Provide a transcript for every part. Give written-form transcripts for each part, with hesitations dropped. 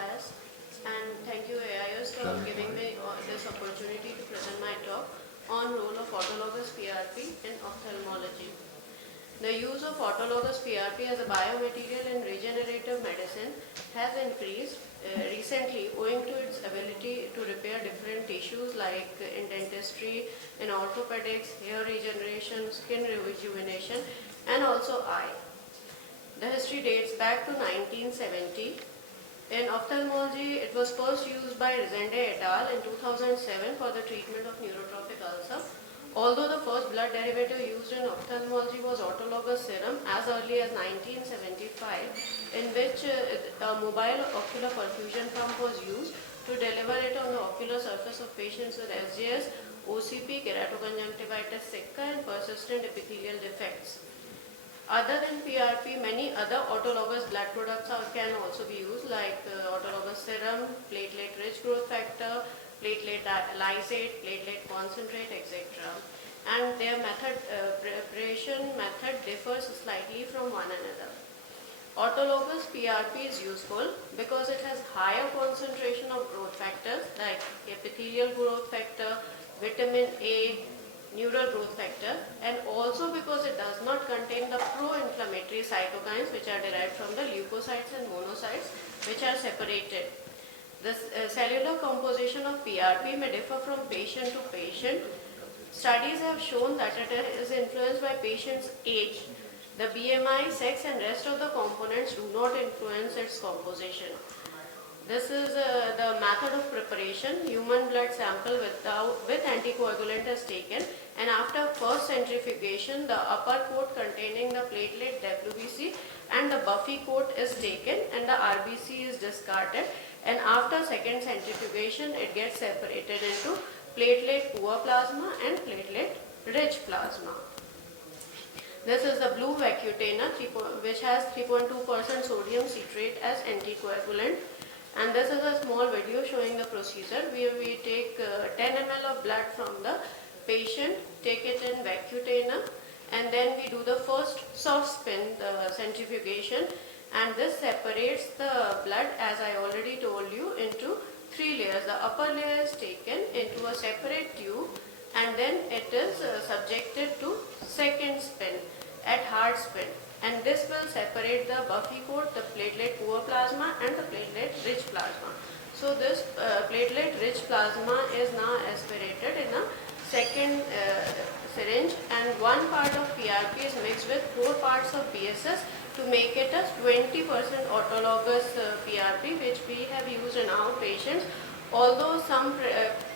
Bias, and thank you AIOS for giving me this opportunity to present my talk on role of autologous PRP in ophthalmology. The use of autologous PRP as a biomaterial in regenerative medicine has increased recently owing to its ability to repair different tissues like in dentistry, in orthopedics, hair regeneration, skin rejuvenation, and also eye. The history dates back to 1970. In ophthalmology, it was first used by Resende et al. In 2007 for the treatment of neurotrophic ulcer. Although the first blood derivative used in ophthalmology was autologous serum as early as 1975, in which a mobile ocular perfusion pump was used to deliver it on the ocular surface of patients with SJS, OCP, keratoconjunctivitis sicca, and persistent epithelial defects. Other than PRP, many other autologous blood products can also be used, like autologous serum, platelet-rich growth factor, platelet lysate, platelet concentrate, etc. And their preparation method differs slightly from one another. Autologous PRP is useful because it has higher concentration of growth factors like epithelial growth factor, vitamin A, neural growth factor, and also because it does not contain the pro-inflammatory cytokines which are derived from the leukocytes and monocytes which are separated. The cellular composition of PRP may differ from patient to patient. Studies have shown that it is influenced by patient's age. The BMI, sex, and rest of the components do not influence its composition. This is the method of preparation. Human blood sample with anticoagulant is taken, and after first centrifugation, the upper coat containing the platelet WBC and the buffy coat is taken, and the RBC is discarded, and after second centrifugation, it gets separated into platelet poor plasma and platelet rich plasma. This is the blue Vacutainer, which has 3.2% sodium citrate as anticoagulant. And this is a small video showing the procedure where we take 10 ml of blood from the patient, take it in Vacutainer, and then we do the first soft spin, the centrifugation, and this separates the blood, as I already told you, into three layers. The upper layer is taken into a separate tube, and then it is subjected to second spin at hard spin, and this will separate the buffy coat, the platelet poor plasma, and the platelet rich plasma. So this platelet rich plasma is now aspirated in a second syringe, and one part of PRP is mixed with 4 parts of BSS to make it a 20% autologous PRP, which we have used in our patients. Although some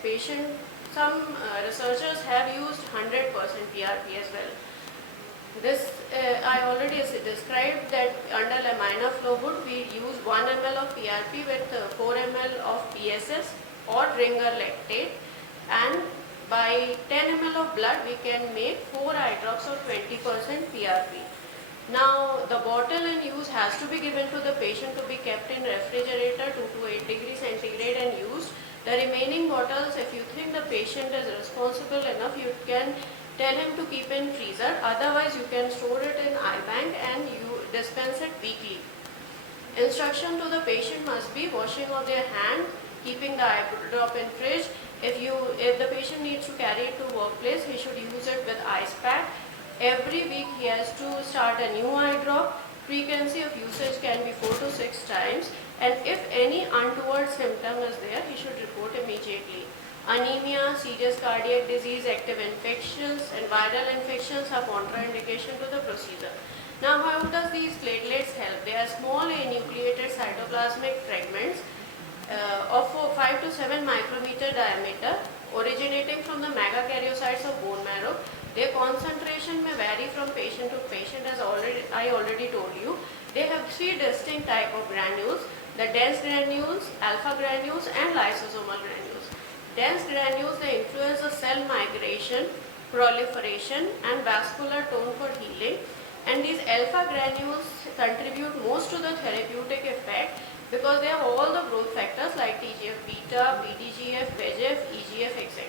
researchers have used 100% PRP as well. This I already described that under laminar flow hood we use 1 ml of PRP with 4 ml of BSS or ringer lactate, and by 10 ml of blood we can make 4 eye drops of 20% PRP. Now the bottle in use has to be given to the patient to be kept in refrigerator 2 to 8 degrees centigrade and used. The remaining bottles, if you think the patient is responsible enough, you can tell him to keep in freezer. Otherwise, you can store it in eye bank and you dispense it weekly. Instruction to the patient must be washing of their hand, keeping the eye drop in fridge. If the patient needs to carry it to workplace, he should use it with ice pack. Every week he has to start a new eye drop. Frequency of usage can be 4 to 6 times, and if any untoward symptom is there, he should report immediately. Anemia, serious cardiac disease, active infections, and viral infections are contraindication to the procedure. Now, how does these platelets help? They are small anucleated cytoplasmic fragments of 5 to 7 micrometer diameter, originating from the megakaryocytes of bone marrow. Their concentration may vary from patient to patient, as I already told you. They have 3 distinct types of granules: the dense granules, alpha granules, and lysosomal granules. Dense granules, they influence the cell migration, proliferation, and vascular tone for healing. And these alpha granules contribute most to the therapeutic effect because they have all the growth factors like TGF-beta, BDGF, VEGF, EGF, etc.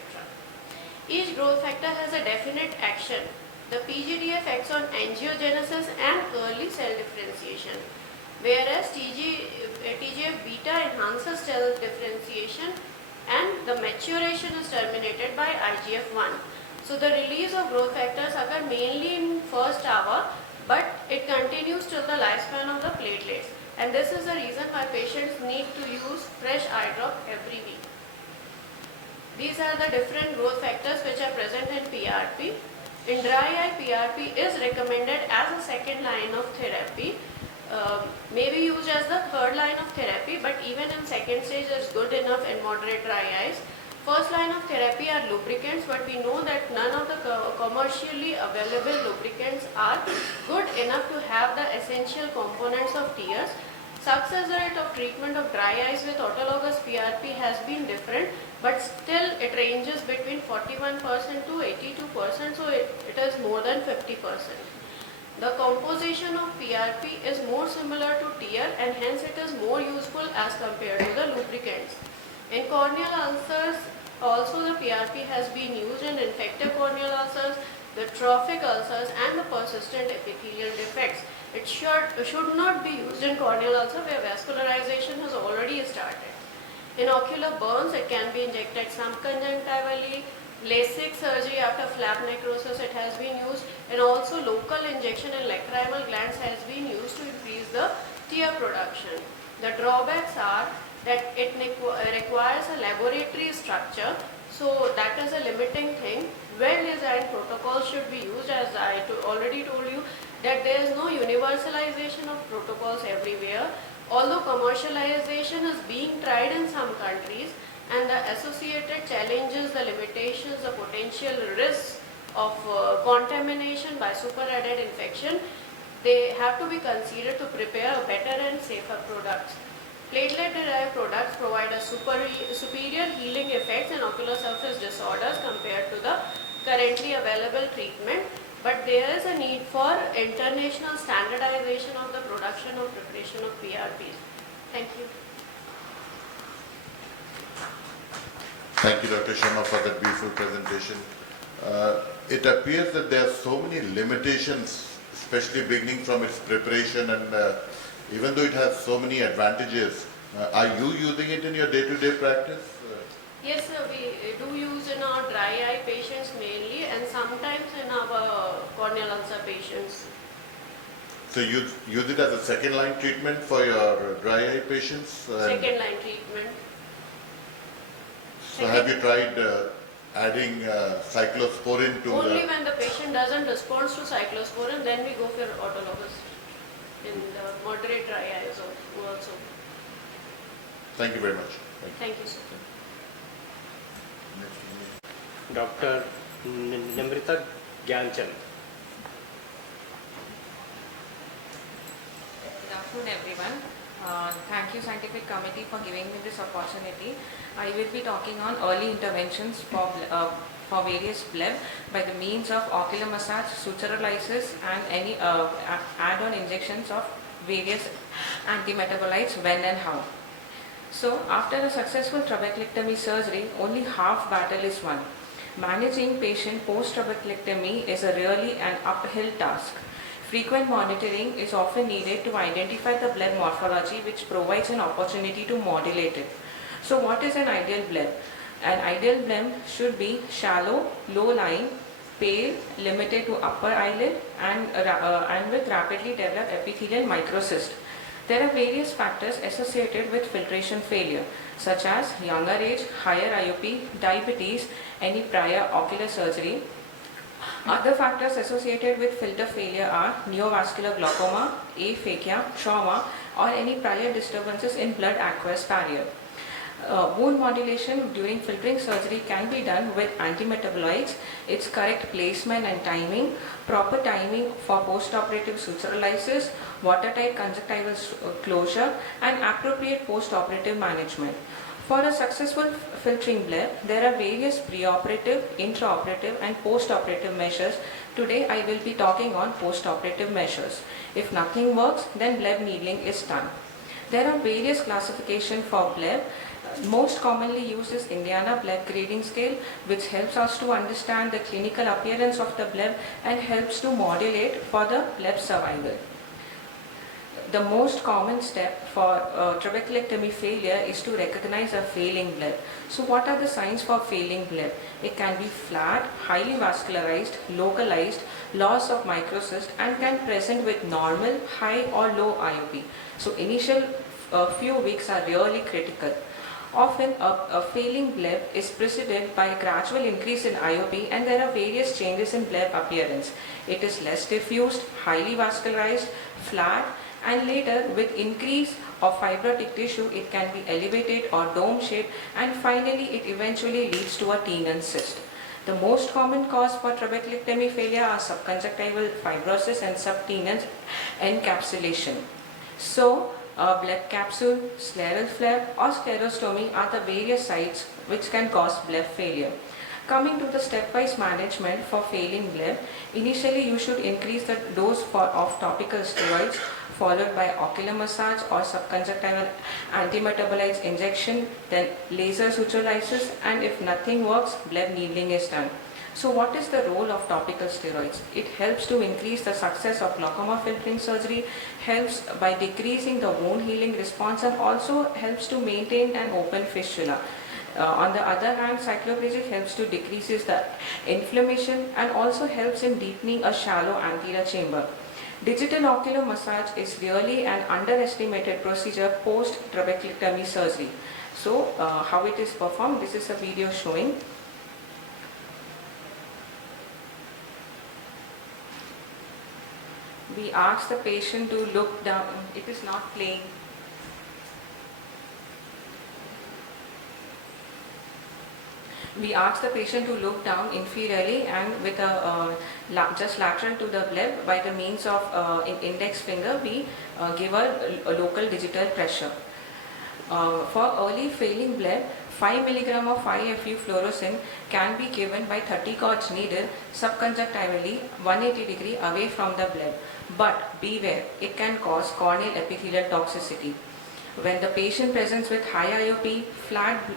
Each growth factor has a definite action. The PGDF acts on angiogenesis and early cell differentiation, whereas TGF-beta enhances cell differentiation, and the maturation is terminated by IGF-1. So the release of growth factors occur mainly in first hour, but it continues till the lifespan of the platelets. And this is the reason why patients need to use fresh eye drop every week. These are the different growth factors which are present in PRP. In dry eye, PRP is recommended as a second line of therapy. May be used as the third line of therapy, but even in second stage is good enough in moderate dry eyes. First line of therapy are lubricants, but we know that none of the commercially available lubricants are good enough to have the essential components of tears. Success rate of treatment of dry eyes with autologous PRP has been different, but still it ranges between 41% to 82%, so it is more than 50%. The composition of PRP is more similar to tear, and hence it is more useful as compared to the lubricants. In corneal ulcers, also the PRP has been used in infective corneal ulcers, the trophic ulcers, and the persistent epithelial defects. It should not be used in corneal ulcer where vascularization has already started. In ocular burns, it can be injected subconjunctivally. LASIK surgery after flap necrosis, it has been used, and also local injection in lacrimal glands has been used to increase the tear production. The drawbacks are that it requires a laboratory structure, so that is a limiting thing. Well-designed protocols should be used, as I already told you that there is no universalization of protocols everywhere. Although commercialization is being tried in some countries, and the associated challenges, the limitations, the potential risks of contamination by superadded infection, they have to be considered to prepare better and safer products. Platelet-derived products provide a superior healing effects in ocular surface disorders compared to the currently available treatment, but there is a need for international standardization of the production or preparation of PRPs. Thank you. Thank you, Dr. Sharma, for that beautiful presentation. It appears that there are so many limitations, especially beginning from its preparation, and even though it has so many advantages, are you using it in your day-to-day practice? Yes, sir, we do use in our dry eye patients mainly, and sometimes in our corneal ulcer patients. So you use it as a second-line treatment for your dry eye patients? Second-line treatment. So have you tried adding cyclosporin to Only when the patient doesn't respond to cyclosporin, then we go for autologous in the moderate dry eyes also. Thank you very much. Thank you, sir. Dr. Namrita Gyanchand. Good afternoon, everyone. Thank you, Scientific Committee, for giving me this opportunity. I will be talking on early interventions for various bleb by the means of ocular massage, suturalizers, and any add-on injections of various antimetabolites, when and how. So, after a successful trabeculectomy surgery, only half battle is won. Managing patient post-trabeculectomy is really an uphill task. Frequent monitoring is often needed to identify the bleb morphology, which provides an opportunity to modulate it. So what is an ideal bleb? An ideal bleb should be shallow, low-lying, pale, limited to upper eyelid, and with rapidly developed epithelial microcyst. There are various factors associated with filtration failure, such as younger age, higher IOP, diabetes, any prior ocular surgery. Other factors associated with filter failure are neovascular glaucoma, aphakia, trauma, or any prior disturbances in blood aqueous barrier. Wound modulation during filtering surgery can be done with antimetabolites, its correct placement and timing, proper timing for post-operative suturalizers, watertight conjunctival closure, and appropriate post-operative management. For a successful filtering bleb, there are various preoperative, intraoperative, and post-operative measures. Today I will be talking on post-operative measures. If nothing works, then bleb needling is done. There are various classifications for bleb. Most commonly used is Indiana bleb grading scale, which helps us to understand the clinical appearance of the bleb and helps to modulate for the bleb survival. The most common step for trabeculectomy failure is to recognize a failing bleb. So what are the signs for failing bleb? It can be flat, highly vascularized, localized, loss of microcyst, and can present with normal, high or low IOP. So initial few weeks are really critical. Often a failing bleb is preceded by a gradual increase in IOP, and there are various changes in bleb appearance. It is less diffused, highly vascularized, flat, and later with increase of fibrotic tissue it can be elevated or dome shaped, and finally it eventually leads to a Tenon's cyst. The most common cause for trabeculectomy failure are subconjunctival fibrosis and subtenon's encapsulation. So, bleb capsule, scleral flap or sclerostomy are the various sites which can cause bleb failure. Coming to the stepwise management for failing bleb, initially you should increase the dose of topical steroids, followed by ocular massage or subconjunctival antimetabolites injection, then laser suture lysis, and if nothing works, bleb needling is done. So what is the role of topical steroids? It helps to increase the success of glaucoma filtering surgery, helps by decreasing the wound healing response, and also helps to maintain an open fistula. On the other hand, cycloplegic helps to decreases the inflammation and also helps in deepening a shallow anterior chamber. Digital ocular massage is really an underestimated procedure post trabeculectomy surgery. So how it is performed, this is a video showing. We ask the patient to look down. It is not playing. We ask the patient to look down inferiorly and with a just lateral to the bleb. By the means of index finger, we give a local digital pressure. For early failing bleb, 5 mg of 5-FU fluorescein can be given by 30 gauge needle subconjunctivally 180 degree away from the bleb. But beware, it can cause corneal epithelial toxicity. When the patient presents with high IOP, flat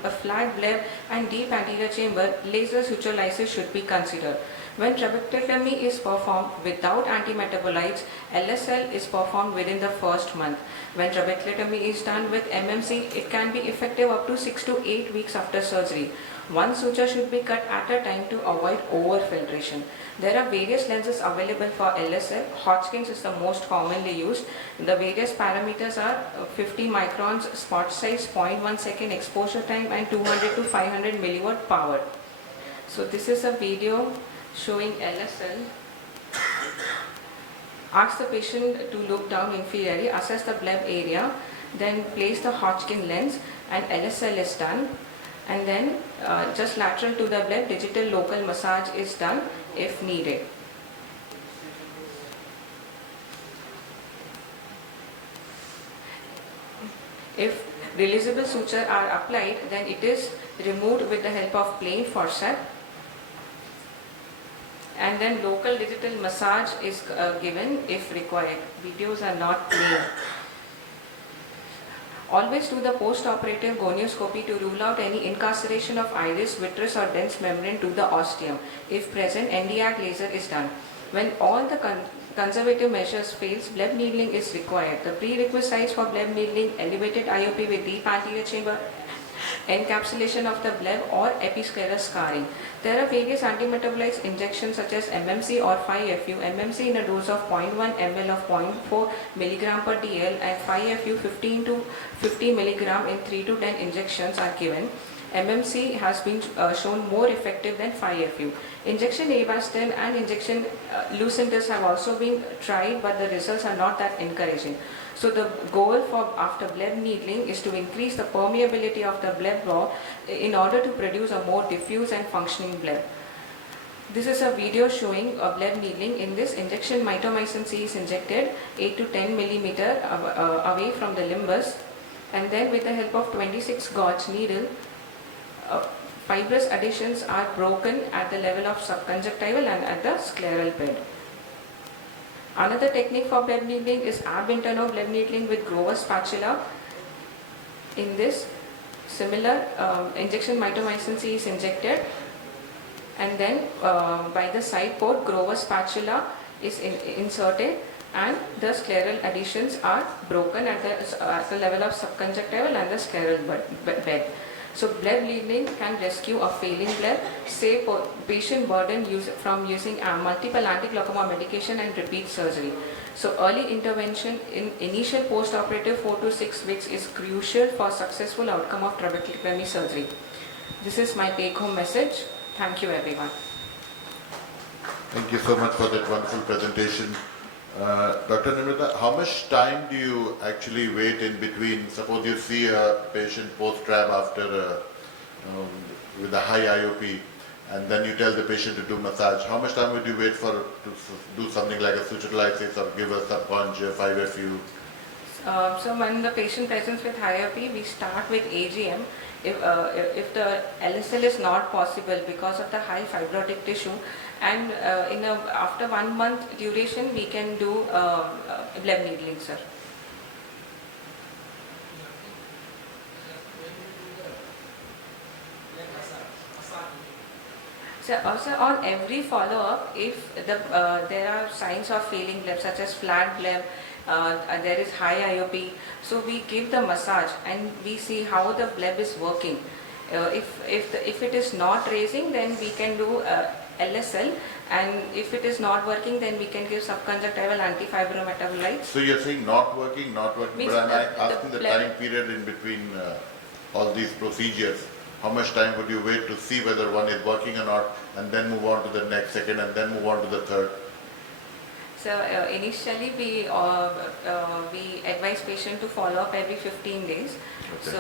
bleb and deep anterior chamber, laser suture lysis should be considered. When trabeculectomy is performed without antimetabolites, LSL is performed within the first month. When trabeculectomy is done with MMC, it can be effective up to 6 to 8 weeks after surgery. One suture should be cut at a time to avoid overfiltration. There are various lenses available for LSL. Hodgkin's is the most commonly used. The various parameters are 50 microns, spot size, 0.1 second exposure time, and 200 to 500 milliwatt power. So this is a video showing LSL. Ask the patient to look down inferiorly, assess the bleb area, then place the Hodgkin lens, and LSL is done. And then just lateral to the bleb, digital local massage is done if needed. If releasable suture are applied, then it is removed with the help of plain forceps, and then local digital massage is given if required. Videos are not playing. Always do the post-operative gonioscopy to rule out any incarceration of iris, vitreous or dense membrane to the ostium. If present, Nd:YAG laser is done. When all the conservative measures fails, bleb needling is required. The prerequisites for bleb needling: elevated IOP with deep anterior chamber, encapsulation of the bleb, or episcleral scarring. There are various antimetabolites injections such as MMC or 5-FU. MMC in a dose of 0.1 ml of 0.4 mg per dl, and 5-FU 15 to 50 mg in 3 to 10 injections are given. MMC has been shown more effective than 5-FU. Injection Avastin and injection Lucentis have also been tried, but the results are not that encouraging. So the goal for after bleb needling is to increase the permeability of the bleb wall in order to produce a more diffuse and functioning bleb. This is a video showing a bleb needling. In this, injection mitomycin C is injected 8 to 10 millimeter away from the limbus, and then with the help of 26 gauge needle, fibrous adhesions are broken at the level of subconjunctival and at the scleral bed. Another technique for bleb needling is ab interno bleb needling with Grover's spatula. In this, similar injection mitomycin C is injected, and then by the side port, Grover's spatula is inserted, and the scleral adhesions are broken at the level of subconjunctival and the scleral bed. So bleb needling can rescue a failing bleb, save patient burden from using multiple anti-glaucoma medication and repeat surgery. So early intervention in initial post-operative 4 to 6 weeks is crucial for successful outcome of trabeculectomy surgery. This is my take-home message. Thank you, everyone. Thank you so much for that wonderful presentation. Dr. Nimrita, how much time do you actually wait in between? Suppose you see a patient post-trab after with a high IOP, and then you tell the patient to do massage. How much time would you wait to do something like a suture lysis or give a subconj 5FU? So when the patient presents with IOP, we start with AGM. If the LSL is not possible because of the high fibrotic tissue, and after 1 month duration, we can do bleb needling, sir. So also on every follow-up, if there are signs of failing bleb such as flat bleb, there is high IOP, so we give the massage and we see how the bleb is working. If it is not raising, then we can do LSL, and if it is not working, then we can give subconjunctival antifibrometabolites. So you're saying not working, Means but I'm asking the bleb time period in between all these procedures. How much time would you wait to see whether one is working or not, and then move on to the next second, and then move on to the third? So initially we advise patient to follow up every 15 days. Okay.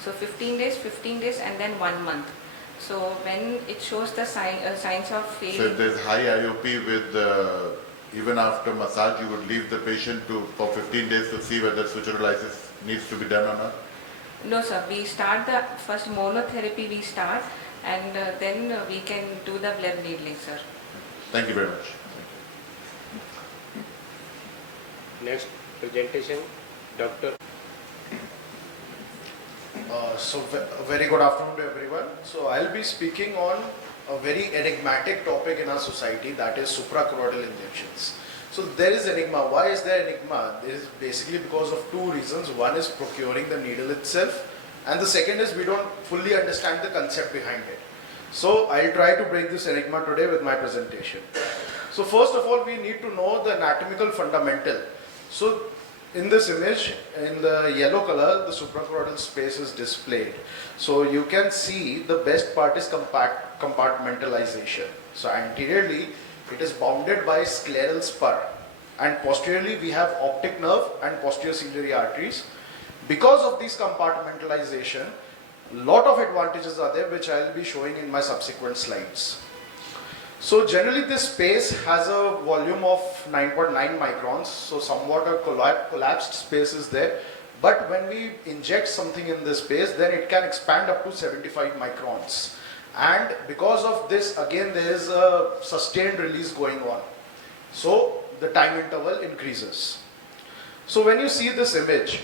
So 15 days, and then 1 month. So when it shows the signs of So failing. if there's high IOP with even after massage, you would leave the patient for 15 days to see whether suture lysis needs to be done or not? No, sir. We start the first monotherapy. And then we can do the bleb needling, sir. Thank you very much. Next presentation, Dr. Very good afternoon to everyone. So I'll be speaking on a very enigmatic topic in our society, that is suprachoroidal injections. So there is enigma. Why is there enigma? This is basically because of two reasons. One is procuring the needle itself, and the second is we don't fully understand the concept behind it. So I'll try to break this enigma today with my presentation. So first of all, we need to know the anatomical fundamental. So in this image, in the yellow color, the suprachoroidal space is displayed. So you can see the best part is compartmentalization. So anteriorly, it is bounded by scleral spur, and posteriorly we have optic nerve and posterior ciliary arteries. Because of this compartmentalization, lot of advantages are there, which I will be showing in my subsequent slides. So generally this space has a volume of 9.9 microns, so somewhat a collapsed space is there. But when we inject something in this space, then it can expand up to 75 microns. And because of this, again, there is a sustained release going on. So the time interval increases. So when you see this image,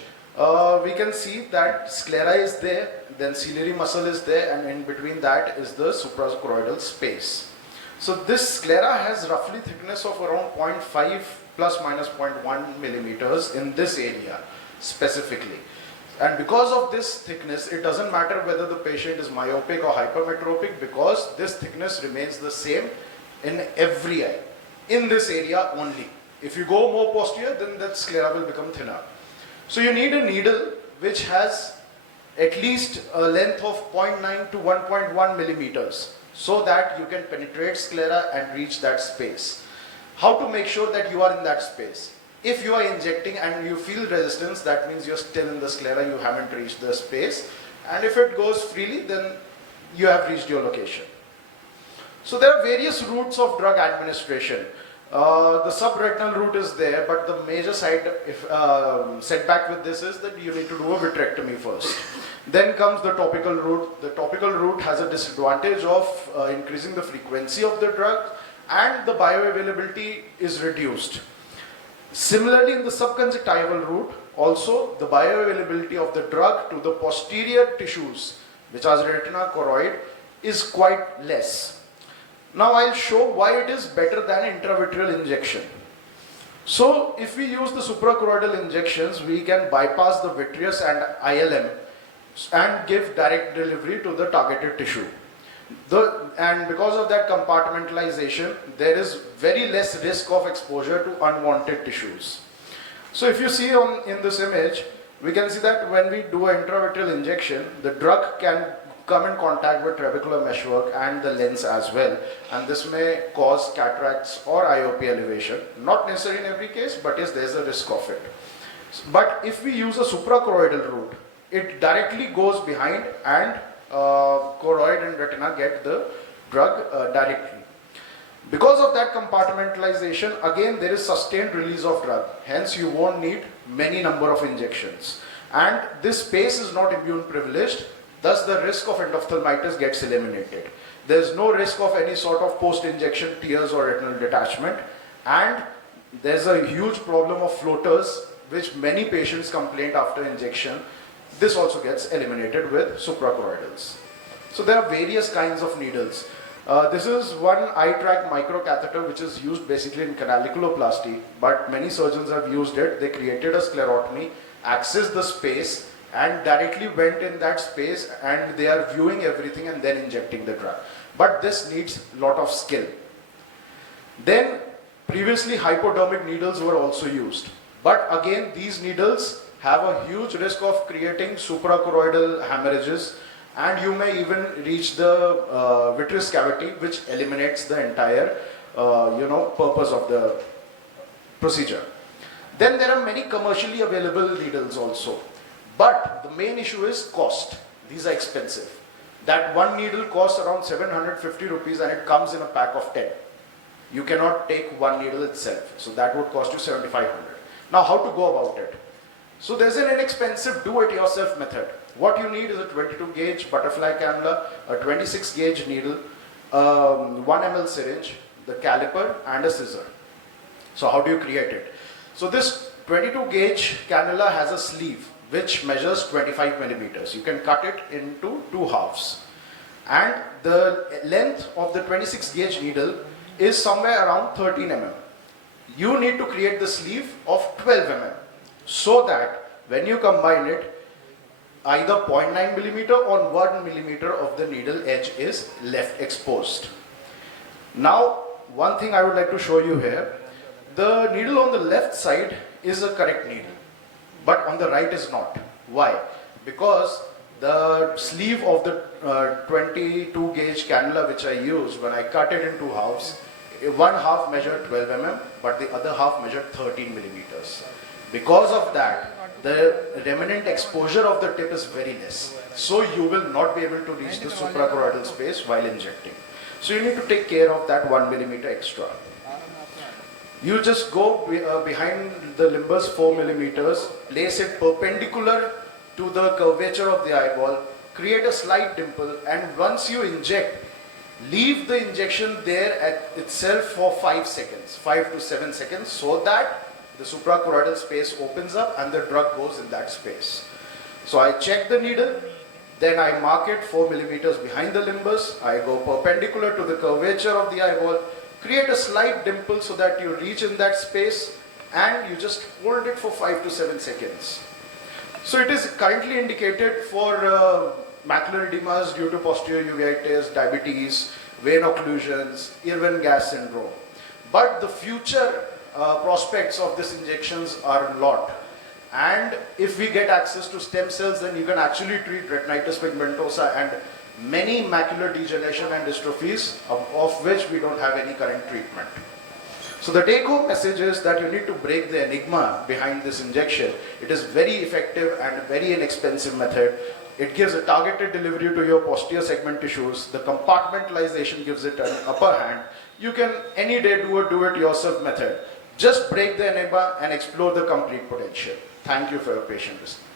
we can see that sclera is there, then ciliary muscle is there, and in between that is the suprachoroidal space. So this sclera has roughly thickness of around 0.5 plus minus 0.1 millimeters in this area specifically. And because of this thickness, it doesn't matter whether the patient is myopic or hypermetropic, because this thickness remains the same in every eye, in this area only. If you go more posterior, then that sclera will become thinner. So you need a needle which has at least a length of 0.9 to 1.1 millimeters, so that you can penetrate sclera and reach that space. How to make sure that you are in that space? If you are injecting and you feel resistance, that means you're still in the sclera, you haven't reached the space. And if it goes freely, then you have reached your location. So there are various routes of drug administration. The subretinal route is there, but the major setback with this is that you need to do a vitrectomy first. Then comes the topical route. The topical route has a disadvantage of increasing the frequency of the drug, and the bioavailability is reduced. Similarly, in the subconjunctival route, also the bioavailability of the drug to the posterior tissues, which are retina, choroid, is quite less. Now I'll show why it is better than intravitreal injection. So if we use the suprachoroidal injections, we can bypass the vitreous and ILM and give direct delivery to the targeted tissue. And because of that compartmentalization, there is very less risk of exposure to unwanted tissues. So if you see in this image, we can see that when we do an intravitreal injection, the drug can come in contact with trabecular meshwork and the lens as well, and this may cause cataracts or IOP elevation. Not necessary in every case, but yes, there is a risk of it. But if we use a suprachoroidal route, it directly goes behind and choroid and retina get the drug directly. Because of that compartmentalization, again there is sustained release of drug, hence you won't need many number of injections. And this space is not immune privileged, thus the risk of endophthalmitis gets eliminated. There is no risk of any sort of post-injection tears or retinal detachment, and there is a huge problem of floaters which many patients complain after injection. This also gets eliminated with suprachoroidals. So there are various kinds of needles. This is one eye tract microcatheter which is used basically in canaliculoplasty, but many surgeons have used it. They created a sclerotomy, accessed the space and directly went in that space, and they are viewing everything and then injecting the drug. But this needs a lot of skill. Then previously hypodermic needles were also used, but again these needles have a huge risk of creating suprachoroidal hemorrhages, and you may even reach the vitreous cavity, which eliminates the entire purpose of the procedure. Then there are many commercially available needles also, but the main issue is cost. These are expensive. That one needle costs around 750 rupees and it comes in a pack of 10. You cannot take one needle itself, so that would cost you 7,500. Now how to go about it? So there's an inexpensive do-it-yourself method. What you need is a 22 gauge butterfly cannula, a 26 gauge needle, 1 ml syringe, the caliper and a scissor. So how do you create it? So this 22 gauge cannula has a sleeve which measures 25 millimeters. You can cut it into two halves. And the length of the 26 gauge needle is somewhere around 13 mm. You need to create the sleeve of 12 mm. So that when you combine it, either 0.9 millimeter or 1 millimeter of the needle edge is left exposed. Now, one thing I would like to show you here, the needle on the left side is a correct needle, but on the right is not. Why? Because the sleeve of the 22 gauge cannula which I use, when I cut it in two halves, one half measured 12 mm, but the other half measured 13 millimeters. Because of that, the remnant exposure of the tip is very less. So you will not be able to reach the suprachoroidal space while injecting. So you need to take care of that 1 millimeter extra. You just go behind the limbus 4 millimeters, place it perpendicular to the curvature of the eyeball, create a slight dimple, and once you inject, leave the injection there at itself for 5 seconds, 5 to 7 seconds, so that the suprachoroidal space opens up and the drug goes in that space. So I check the needle, then I mark it 4 millimeters behind the limbus, I go perpendicular to the curvature of the eyeball, create a slight dimple so that you reach in that space, and you just hold it for 5 to 7 seconds. So it is currently indicated for macular edemas due to posterior uveitis, diabetes, vein occlusions, Irwin gas syndrome. But the future prospects of these injections are a lot. And if we get access to stem cells, then you can actually treat retinitis pigmentosa and many macular degeneration and dystrophies of which we don't have any current treatment. So the take-home message is that you need to break the enigma behind this injection. It is very effective and very inexpensive method. It gives a targeted delivery to your posterior segment tissues. The compartmentalization gives it an upper hand. You can any day do a do-it-yourself method. Just break the enigma and explore the complete potential. Thank you for your patient listening.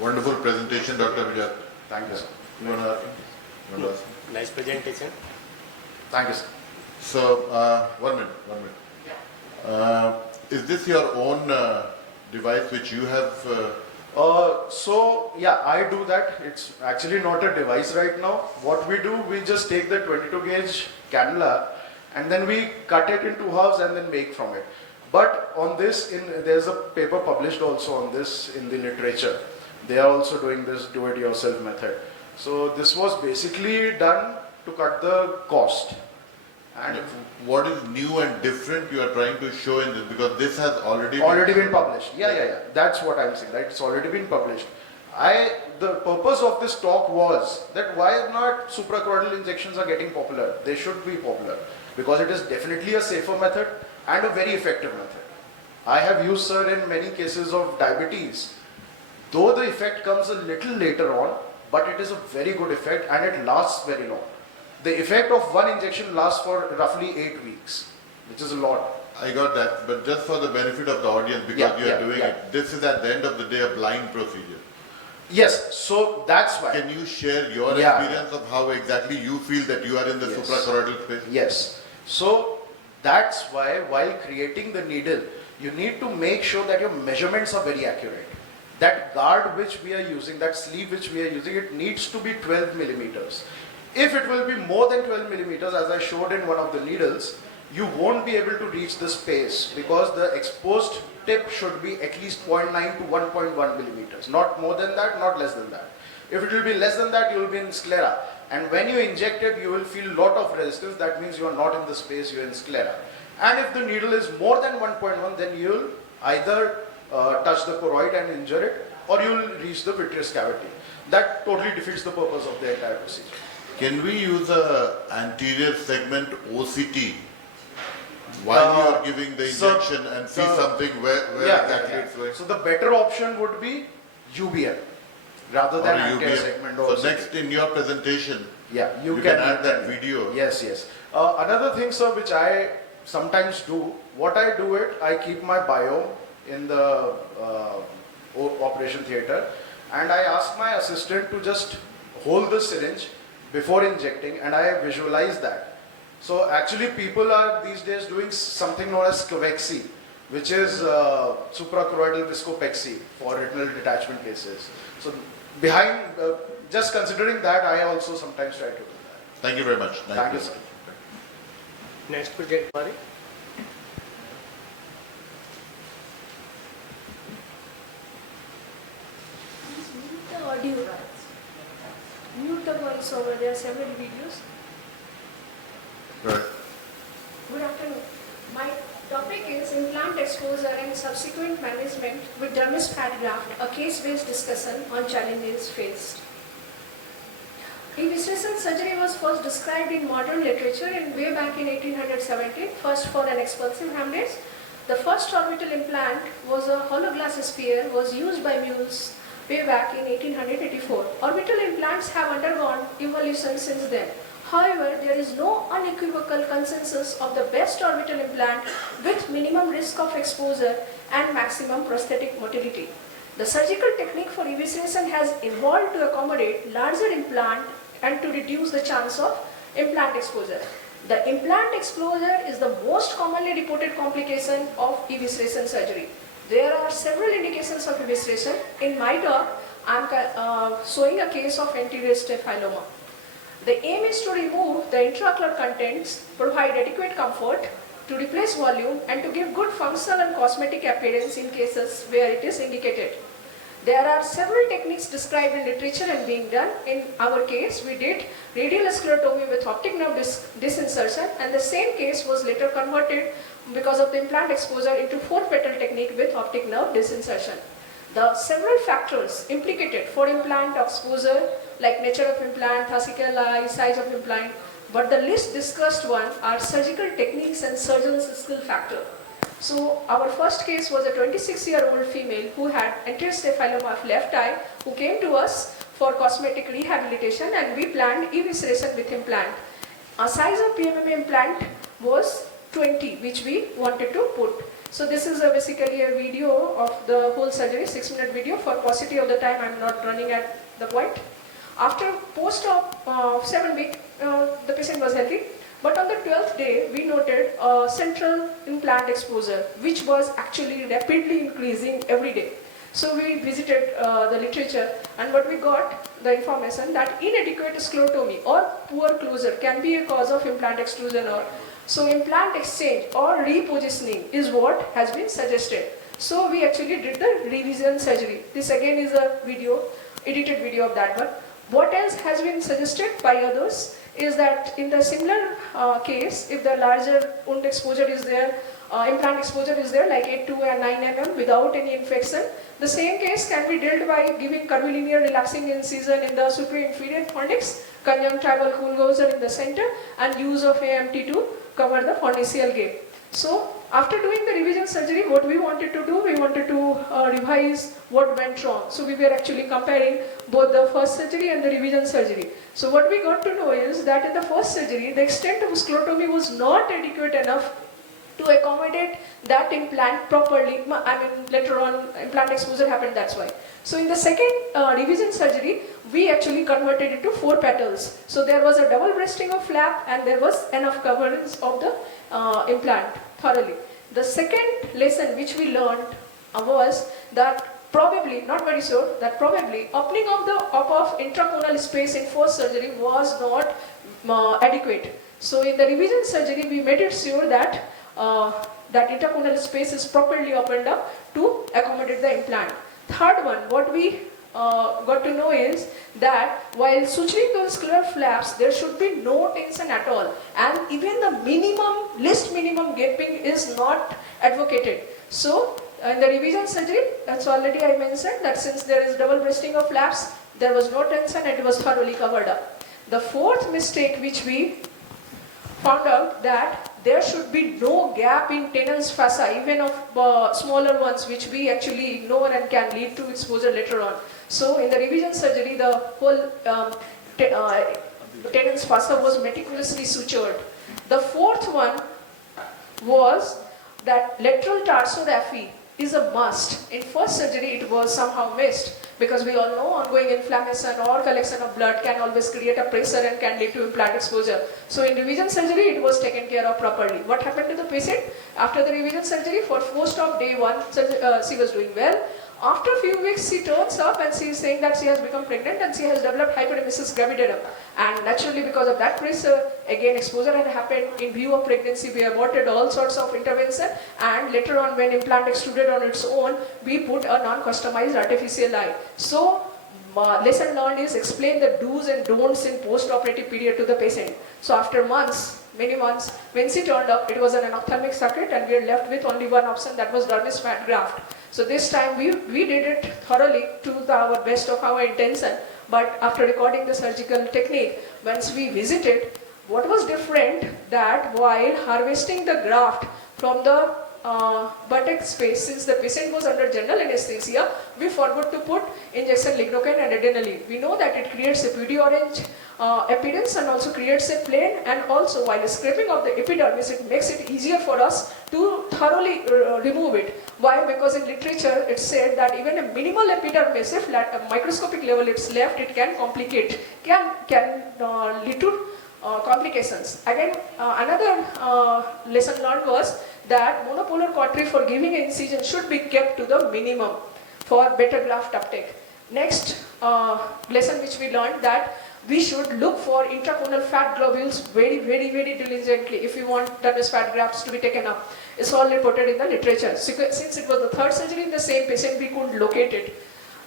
Wonderful presentation, Dr. Vijay. Thank you, sir. You wanna ask? Nice presentation. Thank you, sir. So, 1 minute. Is this your own device which you have? So yeah, I do that. It's actually not a device right now. What we do, we just take the 22 gauge cannula and then we cut it into halves and then make from it. But on this, there's a paper published also on this in the literature. They are also doing this do-it-yourself method. So this was basically done to cut the cost. And what is new and different you are trying to show in this? Because this has already been published. Yeah. That's what I'm saying, right? It's already been published. The purpose of this talk was that why not suprachoroidal injections are getting popular? They should be popular because it is definitely a safer method and a very effective method. I have used, sir, in many cases of diabetes. Though the effect comes a little later on, but it is a very good effect and it lasts very long. The effect of one injection lasts for roughly 8 weeks, which is a lot. I got that, but just for the benefit of the audience, because you are doing it, this is at the end of the day a blind procedure. Yes, so that's why. Can you share your experience of how exactly you feel that you are in the suprachoroidal space? Yes. So that's why while creating the needle, you need to make sure that your measurements are very accurate. That guard which we are using, that sleeve which we are using, it needs to be 12 millimeters. If it will be more than 12 millimeters, as I showed in one of the needles, you won't be able to reach the space because the exposed tip should be at least 0.9 to 1.1 millimeters. Not more than that, not less than that. If it will be less than that, you will be in sclera. And when you inject it, you will feel a lot of resistance. That means you are not in the space, you are in sclera. And if the needle is more than 1.1, then you will either touch the choroid and injure it, or you will reach the vitreous cavity. That totally defeats the purpose of the entire procedure. Can we use a anterior segment OCT while you are giving the injection and see something where exactly it's going? So the better option would be UBM rather than anterior segment OCT. So next in your presentation, you can add that video. Yes. Another thing, sir, which I sometimes do, I keep my bio in the operation theatre, and I ask my assistant to just hold the syringe before injecting, and I visualize that. So actually people are these days doing something known as scovexy, which is suprachoroidal viscopexy for retinal detachment cases. So behind, just considering that, I also sometimes try to do that. Thank you very much. Thank you, sir. Next project, Mari. Mute the audio, right? Mute the voice over. There are several videos. Right. Good afternoon. My topic is implant exposure and subsequent management with dermis fat graft, a case-based discussion on challenges faced. Evisceration surgery was first described in modern literature way back in 1817, first for an expulsive hemorrhage. The first orbital implant was a hollow glass sphere, was used by mules way back in 1884. Orbital implants have undergone evolution since then. However, there is no unequivocal consensus of the best orbital implant with minimum risk of exposure and maximum prosthetic motility. The surgical technique for evisceration has evolved to accommodate larger implant and to reduce the chance of implant exposure. The implant exposure is the most commonly reported complication of evisceration surgery. There are several indications of evisceration. In my talk, I am showing a case of anterior staphyloma. The aim is to remove the intraocular contents, provide adequate comfort, to replace volume, and to give good functional and cosmetic appearance in cases where it is indicated. There are several techniques described in literature and being done. In our case, we did radial sclerotomy with optic nerve disinsertion, and the same case was later converted because of the implant exposure into 4-petal technique with optic nerve disinsertion. The several factors implicated for implant exposure, like nature of implant, fascicle eye, size of implant, but the least discussed one are surgical techniques and surgeon's skill factor. So our first case was a 26-year-old female who had anterior staphyloma of left eye, who came to us for cosmetic rehabilitation, and we planned evisceration with implant. Our size of PMMA implant was 20, which we wanted to put. So this is basically a video of the whole surgery, 6-minute video. For paucity of the time, I am not running at the point. After post-op 7 weeks, the patient was healthy. But on the 12th day, we noted a central implant exposure, which was actually rapidly increasing every day. So we visited the literature, and what we got, the information that inadequate sclerotomy or poor closure can be a cause of implant extrusion or So implant exchange or repositioning is what has been suggested. So we actually did the revision surgery. This again is a video, edited video of that one. What else has been suggested by others is that in the similar case, if the larger wound exposure is there, implant exposure is there like 8 to 9 mm without any infection, the same case can be dealt by giving curvilinear relaxing incision in the superior inferior fornix, conjunctival cool gauger in the center, and use of AMT to cover the fornicial gap. So after doing the revision surgery, what we wanted to do, we wanted to revise what went wrong. So we were actually comparing both the first surgery and the revision surgery. So what we got to know is that in the first surgery, the extent of sclerotomy was not adequate enough to accommodate that implant properly. I mean, later on implant exposure happened, that's why. So in the second revision surgery, we actually converted it to 4 petals. So there was a double breasting of flap and there was enough coverage of the implant thoroughly. The second lesson which we learned was that probably, not very sure, that probably opening of the intraconal space in first surgery was not adequate. So in the revision surgery, we made it sure that that interconal space is properly opened up to accommodate the implant. Third one, what we got to know is that while suturing those scleral flaps, there should be no tension at all, and even the least minimum gaping is not advocated. So in the revision surgery, that's already I mentioned that since there is double breasting of flaps, there was no tension and it was thoroughly covered up. The fourth mistake which we found out that there should be no gap in tenons fascia, even of smaller ones, which we actually ignore and can lead to exposure later on. So in the revision surgery, the whole tenons fascia was meticulously sutured. The fourth one was that lateral tarsography is a must. In first surgery, it was somehow missed because we all know ongoing inflammation or collection of blood can always create a pressure and can lead to implant exposure. So in revision surgery, it was taken care of properly. What happened to the patient? After the revision surgery, for most of day 1, she was doing well. After a few weeks, she turns up and she is saying that she has become pregnant and she has developed hyperemesis gravidarum. And naturally, because of that pressure, again exposure had happened. In view of pregnancy, we aborted all sorts of intervention, and later on when implant extruded on its own, we put a non-customized artificial eye. So lesson learned is explain the do's and don'ts in post-operative period to the patient. So after months, many months, when she turned up, it was an ophthalmic circuit and we were left with only one option, that was dermis fat graft. So this time we did it thoroughly to our best of our intention, but after recording the surgical technique, once we visited, what was different that while harvesting the graft from the buttock space, since the patient was under general anesthesia, we forgot to put injection lignocaine and adrenaline. We know that it creates a pudgy orange appearance and also creates a plane, and also while scraping of the epidermis, it makes it easier for us to thoroughly remove it. Why? Because in literature it said that even a minimal epidermis, if at a microscopic level it's left, it can complicate, can lead to complications. Again, another lesson learned was that monopolar cautery for giving incision should be kept to the minimum for better graft uptake. Next lesson which we learned that we should look for intraconal fat globules very diligently if we want dermis fat grafts to be taken up. It's all reported in the literature. Since it was the third surgery in the same patient, we couldn't locate it.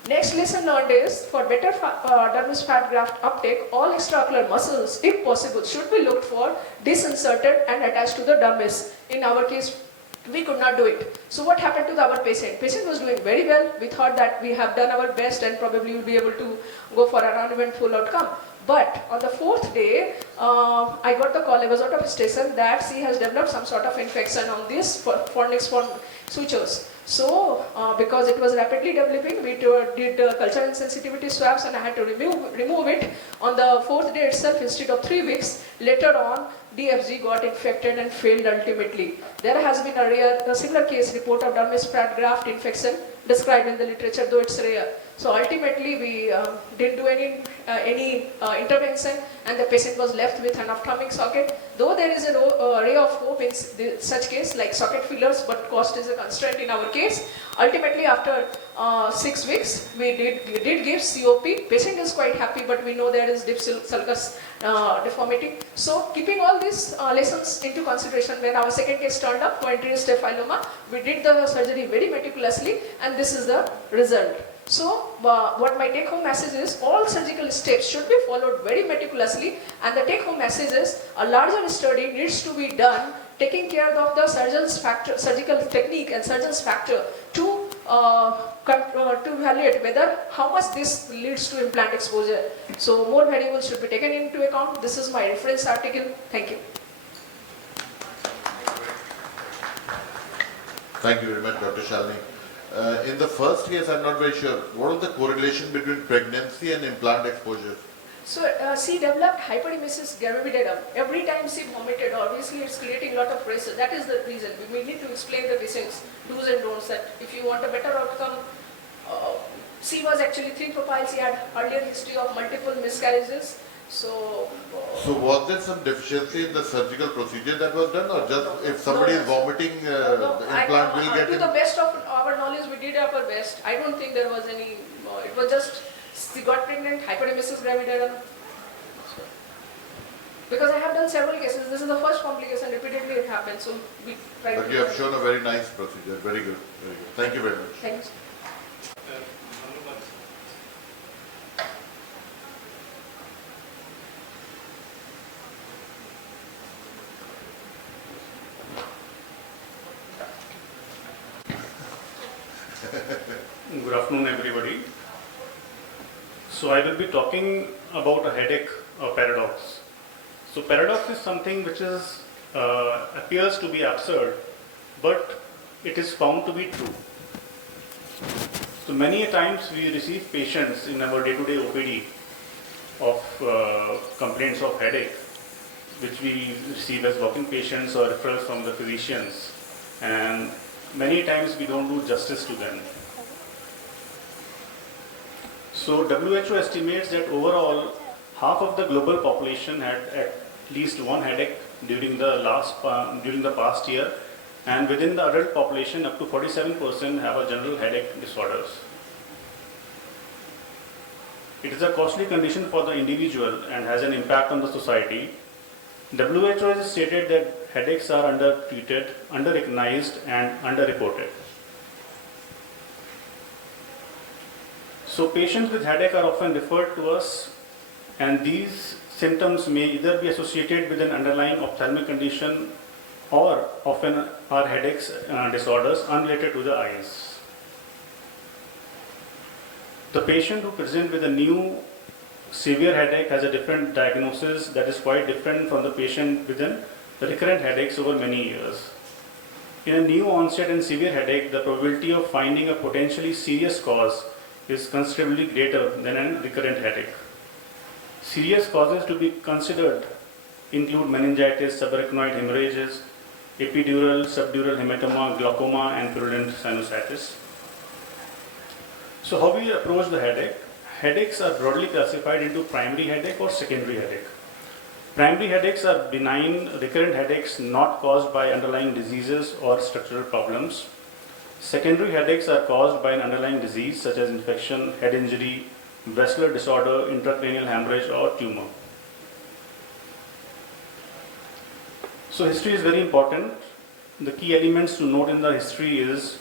Next lesson learned is for better dermis fat graft uptake, all extraocular muscles, if possible, should be looked for disinserted and attached to the dermis. In our case, we could not do it. So what happened to our patient? Patient was doing very well. We thought that we have done our best and probably will be able to go for a non-eventful outcome. But on the fourth day, I got the call, I was out of station, that she has developed some sort of infection on this fornix sutures. So, because it was rapidly developing, we did culture and sensitivity swabs and I had to remove it on the fourth day itself instead of 3 weeks. Later on, DFG got infected and failed ultimately. There has been a similar case report of dermis fat graft infection described in the literature, though it's rare. So ultimately we didn't do any intervention, and the patient was left with an ophthalmic socket. Though there is a ray of hope in such case like socket fillers, but cost is a constraint in our case. Ultimately after 6 weeks we did give COP. Patient is quite happy, but we know there is deep sulcus deformity. So keeping all these lessons into consideration, when our second case turned up for anterior staphyloma, we did the surgery very meticulously, and this is the result. So what my take home message is, all surgical steps should be followed very meticulously, and the take home message is a larger study needs to be done taking care of the surgeon's factor, surgical technique and surgeon's factor to evaluate whether how much this leads to implant exposure. So more variables should be taken into account. This is my reference article. Thank you. Thank you very much, Dr. Shalini. In the first case, I'm not very sure. What is the correlation between pregnancy and implant exposure? So she developed hyperemesis gravidarum. Every time she vomited, obviously it's creating a lot of pressure. That is the reason. We need to explain the patients do's and don'ts, that if you want a better outcome, she was actually 3 profiles. She had earlier history of multiple miscarriages. So Was there some deficiency in the surgical procedure that was done, or just if somebody is vomiting, the implant will get to in? the best of our knowledge, we did our best. I don't think there was any, it was just, she got pregnant, hyperemesis gravidarum. Because I have done several cases, this is the first complication, repeatedly it happened, so we tried But to... you have shown a very nice procedure, very good, very good. Thank you very much. Thanks. Good afternoon, everybody. So I will be talking about a headache paradox. So paradox is something which is appears to be absurd, but it is found to be true. So many a times we receive patients in our day-to-day OPD of complaints of headache, which we receive as walk-in patients or referrals from the physicians, and many times we don't do justice to them. So WHO estimates that overall half of the global population had at least one headache during the past year, and within the adult population up to 47% have a general headache disorders. It is a costly condition for the individual and has an impact on the society. WHO has stated that headaches are undertreated, under-recognized and underreported. So patients with headache are often referred to us, and these symptoms may either be associated with an underlying ophthalmic condition or often are headaches disorders unrelated to the eyes. The patient who presents with a new severe headache has a different diagnosis that is quite different from the patient with a recurrent headaches over many years. In a new onset and severe headache, the probability of finding a potentially serious cause is considerably greater than a recurrent headache. Serious causes to be considered include meningitis, subarachnoid hemorrhages, epidural, subdural hematoma, glaucoma, and purulent sinusitis. So how we approach the headache? Headaches are broadly classified into primary headache or secondary headache. Primary headaches are benign, recurrent headaches not caused by underlying diseases or structural problems. Secondary headaches are caused by an underlying disease such as infection, head injury, vascular disorder, intracranial hemorrhage or tumor. So history is very important. The key elements to note in the history is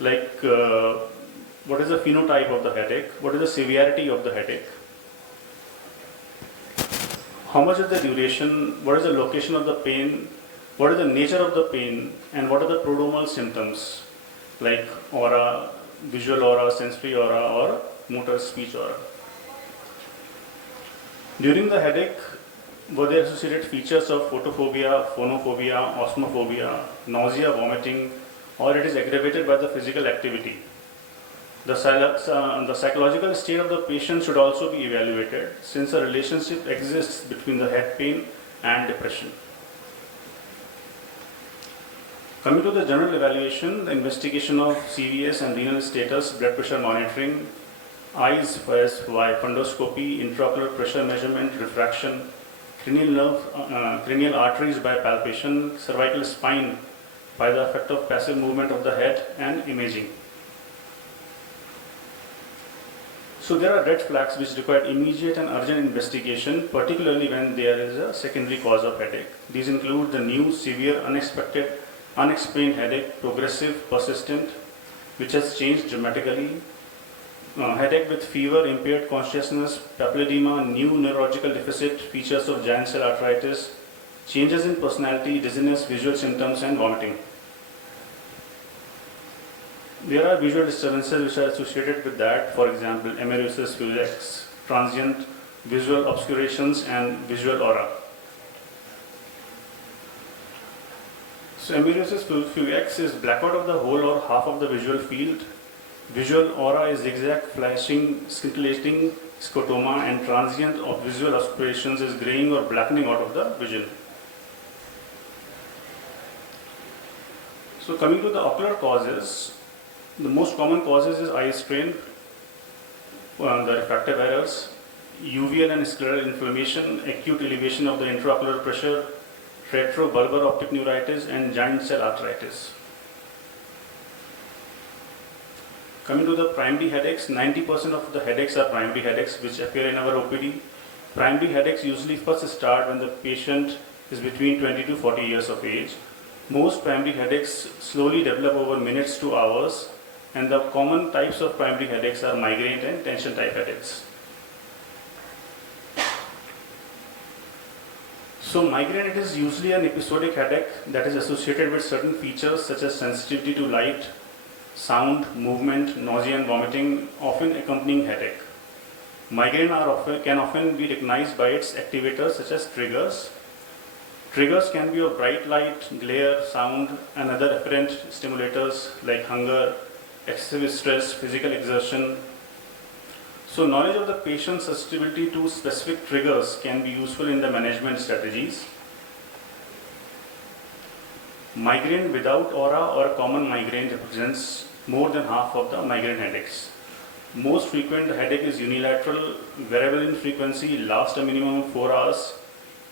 like what is the phenotype of the headache, what is the severity of the headache, how much is the duration, what is the location of the pain, what is the nature of the pain, and what are the prodromal symptoms like aura, visual aura, sensory aura, or motor speech aura. During the headache, were there associated features of photophobia, phonophobia, osmophobia, nausea, vomiting, or it is aggravated by the physical activity? The psychological state of the patient should also be evaluated, since a relationship exists between the head pain and depression. Coming to the general evaluation, the investigation of CVS and renal status, blood pressure monitoring, eyes by fundoscopy, intraocular pressure measurement, refraction, cranial arteries by palpation, cervical spine by the effect of passive movement of the head and imaging. So there are red flags which require immediate and urgent investigation, particularly when there is a secondary cause of headache. These include the new, severe, unexpected, unexplained headache, progressive, persistent, which has changed dramatically, headache with fever, impaired consciousness, papilledema, new neurological deficit, features of giant cell arteritis, changes in personality, dizziness, visual symptoms, and vomiting. There are visual disturbances which are associated with that, for example, emeresis fugax, transient visual obscurations, and visual aura. So emeresis fugax is blackout of the whole or half of the visual field. Visual aura is zigzag, flashing, scintillating scotoma, and transient of visual obscurations is graying or blackening out of the vision. So coming to the ocular causes, the most common causes is eye strain, the refractive errors, uveal and scleral inflammation, acute elevation of the intraocular pressure, retrobulbar optic neuritis, and giant cell arteritis. Coming to the primary headaches, 90% of the headaches are primary headaches which appear in our OPD. Primary headaches usually first start when the patient is between 20 to 40 years of age. Most primary headaches slowly develop over minutes to hours, and the common types of primary headaches are migraine and tension type headaches. So migraine, it is usually an episodic headache that is associated with certain features such as sensitivity to light, sound, movement, nausea and vomiting, often accompanying headache. Migraine can often be recognized by its activators such as triggers. Triggers can be of bright light, glare, sound, and other apparent stimulators like hunger, excessive stress, physical exertion. So knowledge of the patient's susceptibility to specific triggers can be useful in the management strategies. Migraine without aura or common migraine represents more than half of the migraine headaches. Most frequent headache is unilateral, variable in frequency, lasts a minimum of 4 hours.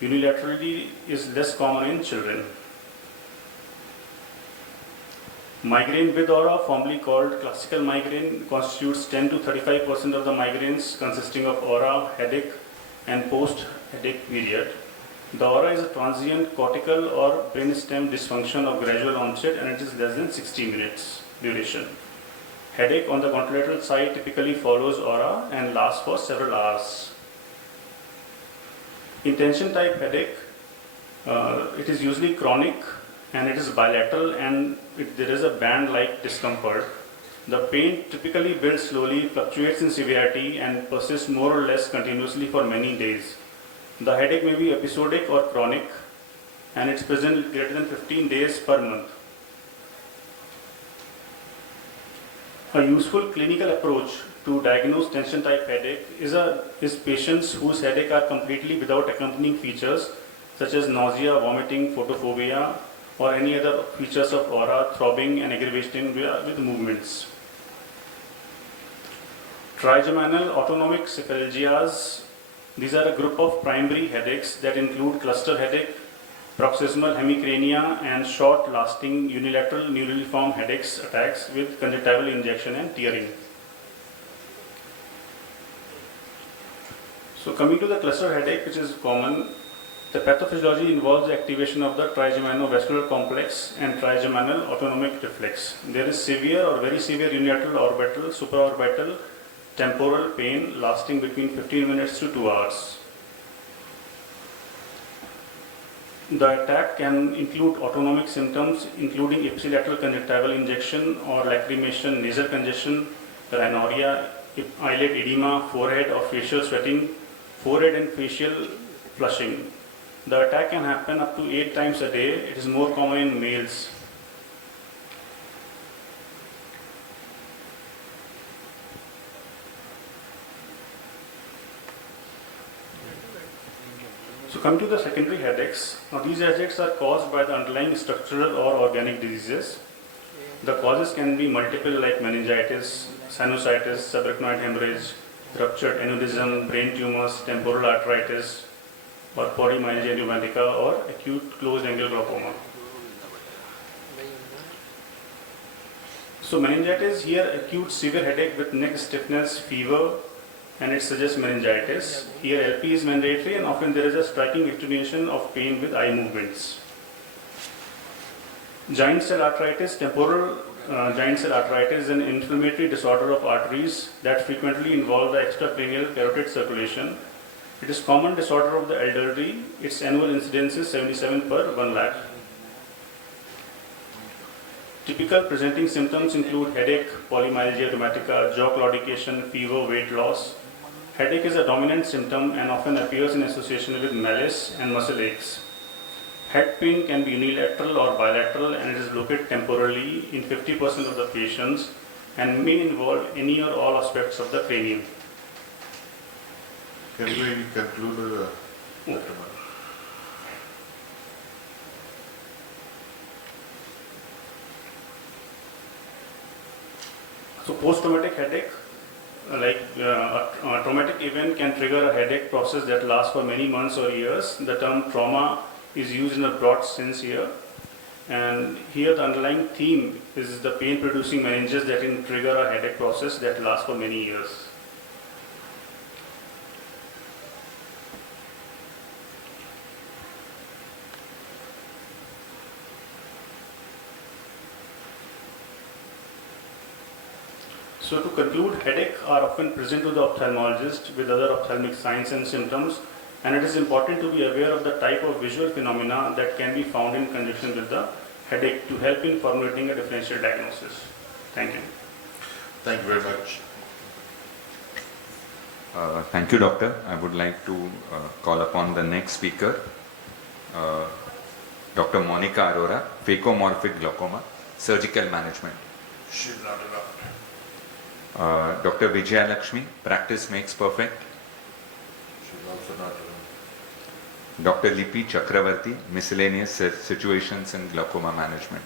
Unilaterally is less common in children. Migraine with aura, formerly called classical migraine, constitutes 10 to 35% of the migraines, consisting of aura, headache, and post-headache period. The aura is a transient cortical or brainstem dysfunction of gradual onset, and it is less than 60 minutes duration. Headache on the contralateral side typically follows aura and lasts for several hours. In tension type headache, it is usually chronic and it is bilateral, and there is a band-like discomfort. The pain typically builds slowly, fluctuates in severity, and persists more or less continuously for many days. The headache may be episodic or chronic, and it's present greater than 15 days per month. A useful clinical approach to diagnose tension type headache is patients whose headache are completely without accompanying features such as nausea, vomiting, photophobia, or any other features of aura, throbbing, and aggravation with movements. Trigeminal autonomic cephalgias. These are a group of primary headaches that include cluster headache, paroxysmal hemicrania, and short-lasting unilateral neuraliform headaches attacks with conjunctival injection and tearing. So coming to the cluster headache, which is common, the pathophysiology involves the activation of the trigeminal-vascular complex and trigeminal autonomic reflex. There is severe or very severe unilateral orbital, supraorbital, temporal pain lasting between 15 minutes to 2 hours. The attack can include autonomic symptoms including ipsilateral conjunctival injection or lacrimation, nasal congestion, rhinorrhea, eyelid edema, forehead or facial sweating, forehead and facial flushing. The attack can happen up to 8 times a day. It is more common in males. So coming to the secondary headaches. Now these headaches are caused by the underlying structural or organic diseases. The causes can be multiple like meningitis, sinusitis, subarachnoid hemorrhage, ruptured aneurysm, brain tumors, temporal arteritis, or polymyalgia rheumatica, or acute closed angle glaucoma. So meningitis here, acute severe headache with neck stiffness, fever, and it suggests meningitis. Here LP is mandatory, and often there is a striking attenuation of pain with eye movements. Giant cell arteritis, temporal giant cell arteritis is an inflammatory disorder of arteries that frequently involve the extracranial carotid circulation. It is common disorder of the elderly. Its annual incidence is 77 per 1 lakh. Typical presenting symptoms include headache, polymyalgia rheumatica, jaw claudication, fever, weight loss. Headache is a dominant symptom and often appears in association with malaise and muscle aches. Head pain can be unilateral or bilateral, and it is located temporally in 50% of the patients and may involve any or all aspects of the cranium. Can we conclude, Dr. Mani? So post-traumatic headache, a traumatic event can trigger a headache process that lasts for many months or years. The term trauma is used in a broad sense here, and here the underlying theme is the pain-producing meninges that can trigger a headache process that lasts for many years. So to conclude, headache are often present to the ophthalmologist with other ophthalmic signs and symptoms, and it is important to be aware of the type of visual phenomena that can be found in conjunction with the headache to help in formulating a differential diagnosis. Thank you. Thank you very much. Thank you, doctor. I would like to call upon the next speaker, Dr. Monica Arora, phacomorphic glaucoma, surgical management. She's not a doctor. Dr. Vijaya Lakshmi, practice makes perfect. She's also not a Dr. Lipi Chakravarti, miscellaneous situations in glaucoma management.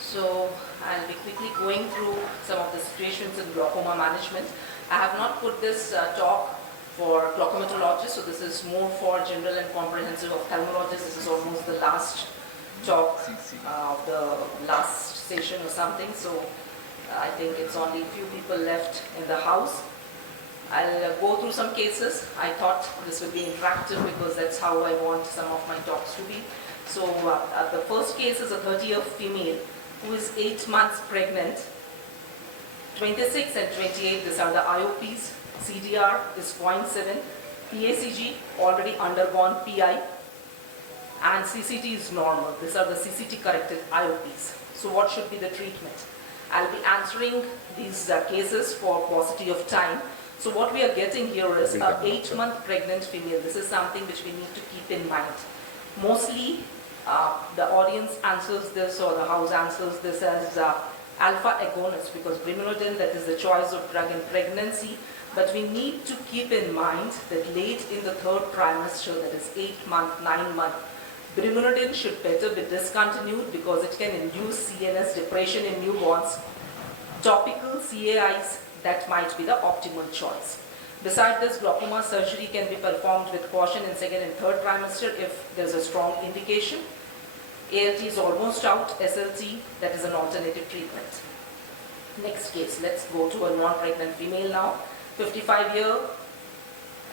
So I'll be quickly going through some of the situations in glaucoma management. I have not put this talk for glaucomatologists, so this is more for general and comprehensive ophthalmologists. This is almost the last talk of the last session or something, so I think it's only a few people left in the house. I'll go through some cases. I thought this would be interactive because that's how I want some of my talks to be. So the first case is a 30-year female who is 8 months pregnant. 26 and 28, these are the IOPs. CDR is 0.7. PACG already undergone PI. And CCT is normal. These are the CCT corrected IOPs. So what should be the treatment? I'll be answering these cases for paucity of time. So what we are getting here is an 8-month pregnant female. This is something which we need to keep in mind. Mostly the audience answers this, or the house answers this as alpha agonist, because brimonidine, that is the choice of drug in pregnancy. But we need to keep in mind that late in the 3rd trimester, that is 8-month, 9-month, brimonidine should better be discontinued because it can induce CNS depression in newborns. Topical CAIs, that might be the optimal choice. Besides this, glaucoma surgery can be performed with caution in 2nd and 3rd trimester if there's a strong indication. ALT is almost out. SLT, that is an alternative treatment. Next case, let's go to a non-pregnant female now. 55-year,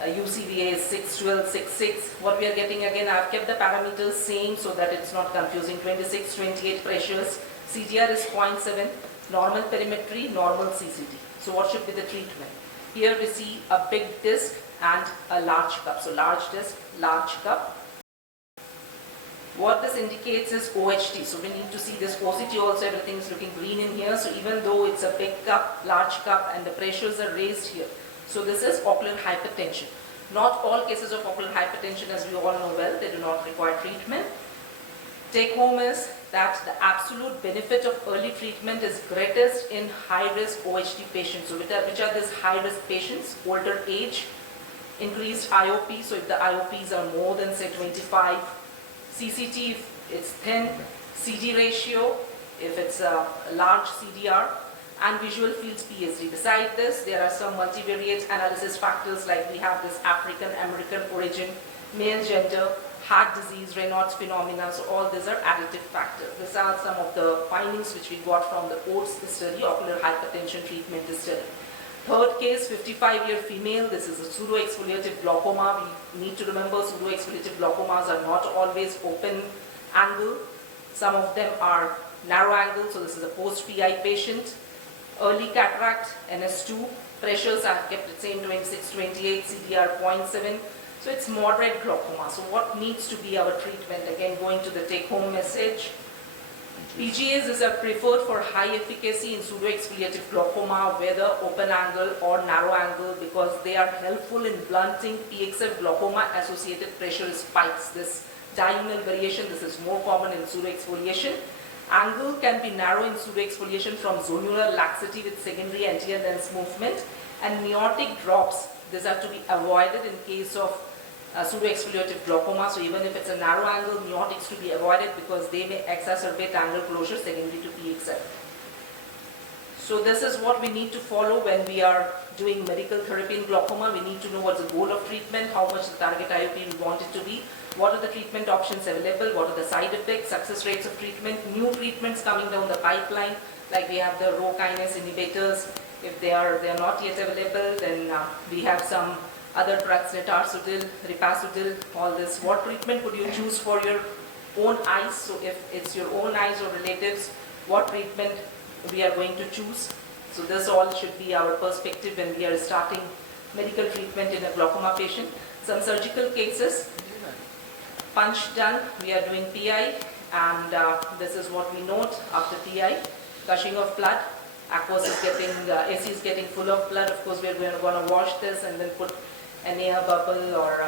UCVA is 61266. What we are getting again, I have kept the parameters same so that it's not confusing. 26, 28 pressures. CGR is 0.7. Normal perimetry, normal CCT. So what should be the treatment? Here we see a big disc and a large cup. So large disc, large cup. What this indicates is OHT. So we need to see this OCT also. Everything is looking green in here. So even though it's a big cup, large cup, and the pressures are raised here. So this is ocular hypertension. Not all cases of ocular hypertension, as we all know well, they do not require treatment. Take home is that the absolute benefit of early treatment is greatest in high-risk OHD patients. So which are these high-risk patients? Older age, increased IOP. So if the IOPs are more than say 25, CCT if it's thin, CD ratio if it's a large CDR, and visual fields PSD. Beside this, there are some multivariate analysis factors like we have this African American origin, male gender, heart disease, Raynaud's phenomena. So all these are additive factors. These are some of the findings which we got from the OATS study, ocular hypertension treatment study. Third case, 55-year female. This is a pseudo-exfoliative glaucoma. We need to remember pseudo-exfoliative glaucomas are not always open angle. Some of them are narrow angle. So this is a post-PI patient. Early cataract, NS2. Pressures are kept at same 26, 28, CDR 0.7. So it's moderate glaucoma. So what needs to be our treatment? Again, going to the take-home message. PGAs are preferred for high efficacy in pseudo-exfoliative glaucoma, whether open angle or narrow angle, because they are helpful in blunting PXF glaucoma associated pressure spikes. This diurnal variation, this is more common in pseudo-exfoliation. Angle can be narrow in pseudo-exfoliation from zonular laxity with secondary anterior lens movement, and meotic drops. These are to be avoided in case of pseudo-exfoliative glaucoma. So even if it's a narrow angle, meotics to be avoided because they may exacerbate angle closure secondary to PXF. So this is what we need to follow when we are doing medical therapy in glaucoma. We need to know what's the goal of treatment, how much the target IOP we want it to be, what are the treatment options available, what are the side effects, success rates of treatment, new treatments coming down the pipeline, like we have the Rho kinase inhibitors. If they are not yet available, then we have some other drugs, netarsudil, ripasudil, all this. What treatment would you choose for your own eyes? So if it's your own eyes or relatives, what treatment we are going to choose? So this all should be our perspective when we are starting medical treatment in a glaucoma patient. Some surgical cases, punch done, we are doing PI, and this is what we note after PI, gushing of blood, aqueous is getting, AC is getting full of blood. Of course, we are going to wash this and then put an air bubble or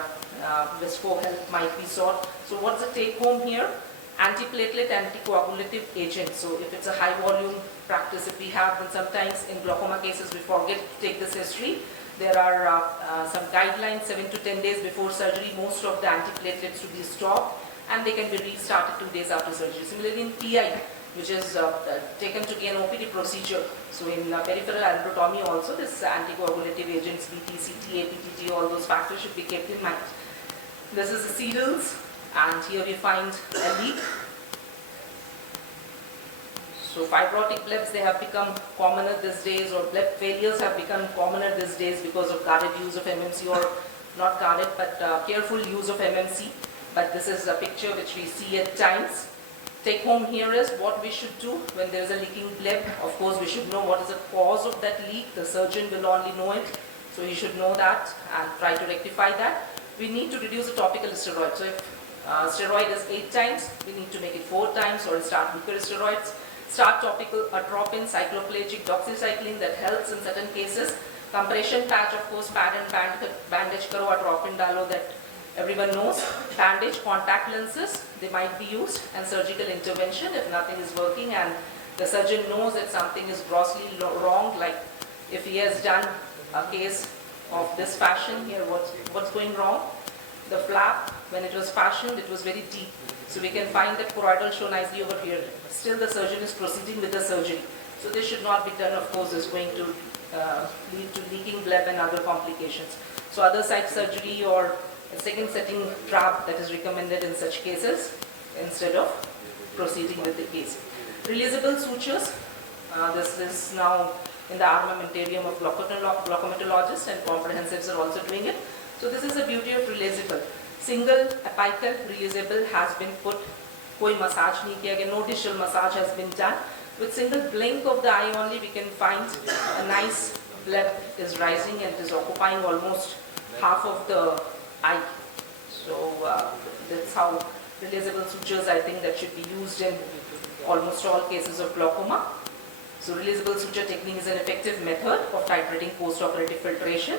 visco help might be sought. So what's the take home here? Antiplatelet, anticoagulative agent. So if it's a high volume practice, if we have, then sometimes in glaucoma cases we forget to take this history. There are some guidelines 7 to 10 days before surgery, most of the antiplatelets to be stopped, and they can be restarted 2 days after surgery. Similarly in PI, which is taken to be an OPD procedure. So in peripheral albuterotomy also, this anticoagulative agents, BT, CT, APTT, all those factors should be kept in mind. This is the sedals, and here we find a leak. So fibrotic blebs, they have become commoner these days, or bleb failures have become commoner these days because of guarded use of MMC, or not guarded, but careful use of MMC. But this is a picture which we see at times. Take home here is what we should do when there is a leaking bleb. Of course, we should know what is the cause of that leak. The surgeon will only know it. So he should know that and try to rectify that. We need to reduce the topical steroid. So if steroid is 8 times, we need to make it 4 times, or start weaker steroids. Start topical atropine, cycloplegic, doxycycline, that helps in certain cases. Compression patch, of course, pad and bandage karo, atropine dalo, that everyone knows. Bandage, contact lenses, they might be used, and surgical intervention if nothing is working and the surgeon knows that something is grossly wrong, like if he has done a case of this fashion here, what's going wrong? The flap, when it was fashioned, it was very deep. So we can find that choroidal show nicely over here. Still the surgeon is proceeding with the surgery. So this should not be done, of course, is going to lead to leaking bleb and other complications. So other site surgery or a second setting trap that is recommended in such cases instead of proceeding with the case. Releasable sutures, this is now in the armamentarium of glaucomatologists, and comprehensives are also doing it. So this is the beauty of releasable. Single apical releasable has been put, koi massage nahi kiya gaya, no distal massage has been done. With single blink of the eye only, we can find a nice bleb is rising and is occupying almost half of the eye. So that's how releasable sutures, I think, that should be used in almost all cases of glaucoma. So releasable suture technique is an effective method of titrating post-operative filtration.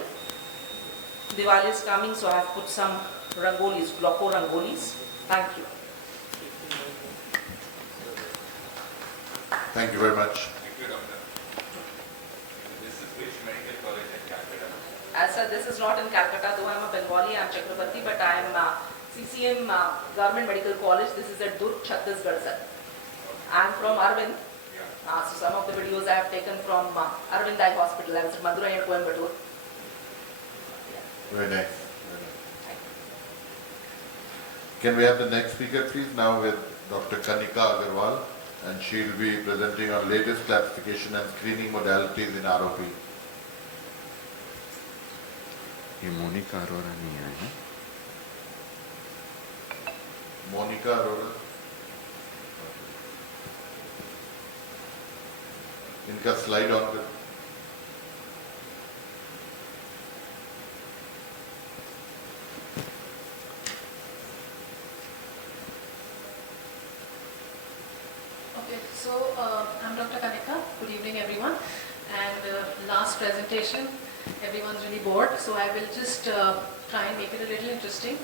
Diwali is coming, so I have put some rangolis, glauco rangolis. Thank you. Thank you very much. Thank you, Doctor. This is which medical college in Calcutta? As said, this is not in Calcutta, though I'm a Bengali, I'm Chakrabarti, but I'm CCM Government Medical College. This is at Durg, Chhattisgarh, sir. I'm from Arvind. So some of the videos I have taken from Arvind Eye Hospital. I was at Madurai and Coimbatore. Very nice. Can we have the next speaker, please? Now with Dr. Kanika Agarwal, and she will be presenting on latest classification and screening modalities in ROP. ये मोनिका अरोरा नहीं है ना? Monica Arora. इनका slide on कर. Okay, so I'm Dr. Kanika. Good evening, everyone. And last presentation, everyone's really bored, so I will just try and make it a little interesting.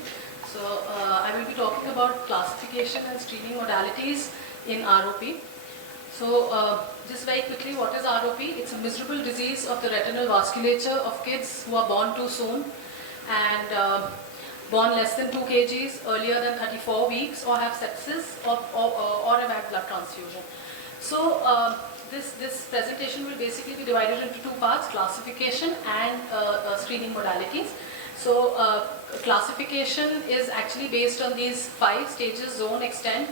So I will be talking about classification and screening modalities in ROP. So just very quickly, what is ROP? It's a miserable disease of the retinal vasculature of kids who are born too soon and born less than 2 kgs, earlier than 34 weeks, or have sepsis or have had blood transfusion. So this presentation will basically be divided into 2 parts, classification and screening modalities. So classification is actually based on these 5 stages: zone, extent,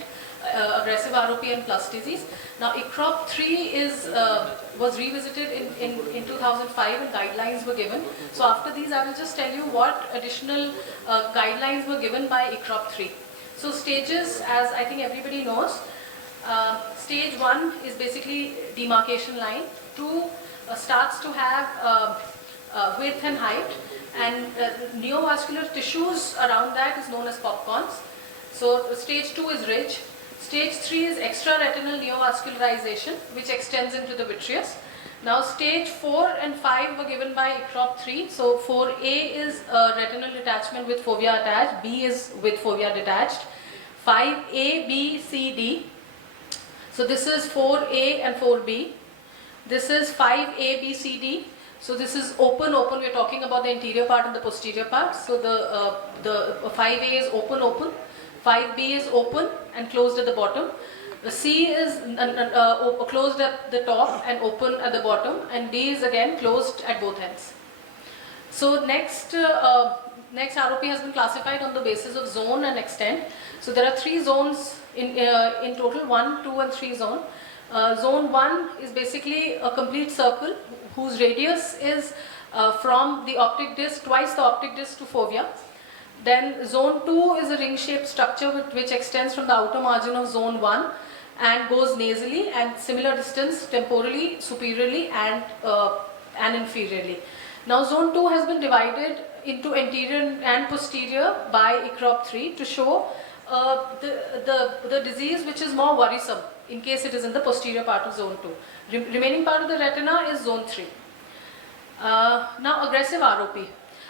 aggressive ROP and plus disease. Now AIOCMT3 was revisited in 2005 and guidelines were given. So after these I will just tell you what additional guidelines were given by AIOCMT3. So stages, as I think everybody knows, stage 1 is basically demarcation line, 2 starts to have width and height, and neovascular tissues around that is known as popcorns. So stage 2 is ridge. Stage 3 is extraretinal neovascularization, which extends into the vitreous. Now stage 4 and 5 were given by AIOCMT3. So 4A is retinal detachment with fovea attached, B is with fovea detached, 5A, B, C, D. So this is 4A and 4B. This is 5A, B, C, D. So this is open, we are talking about the anterior part and the posterior part. So the 5A is open, 5B is open and closed at the bottom. The C is closed at the top and open at the bottom, and D is again closed at both ends. So next ROP has been classified on the basis of zone and extent. So there are 3 zones in total, 1, 2 and 3 zone. Zone 1 is basically a complete circle whose radius is from the optic disc, twice the optic disc to fovea. Then zone 2 is a ring-shaped structure which extends from the outer margin of zone 1 and goes nasally and similar distance temporally, superiorly and inferiorly. Now zone 2 has been divided into anterior and posterior by AIOCMT3 to show the disease which is more worrisome in case it is in the posterior part of zone 2. Remaining part of the retina is zone 3. Now aggressive ROP.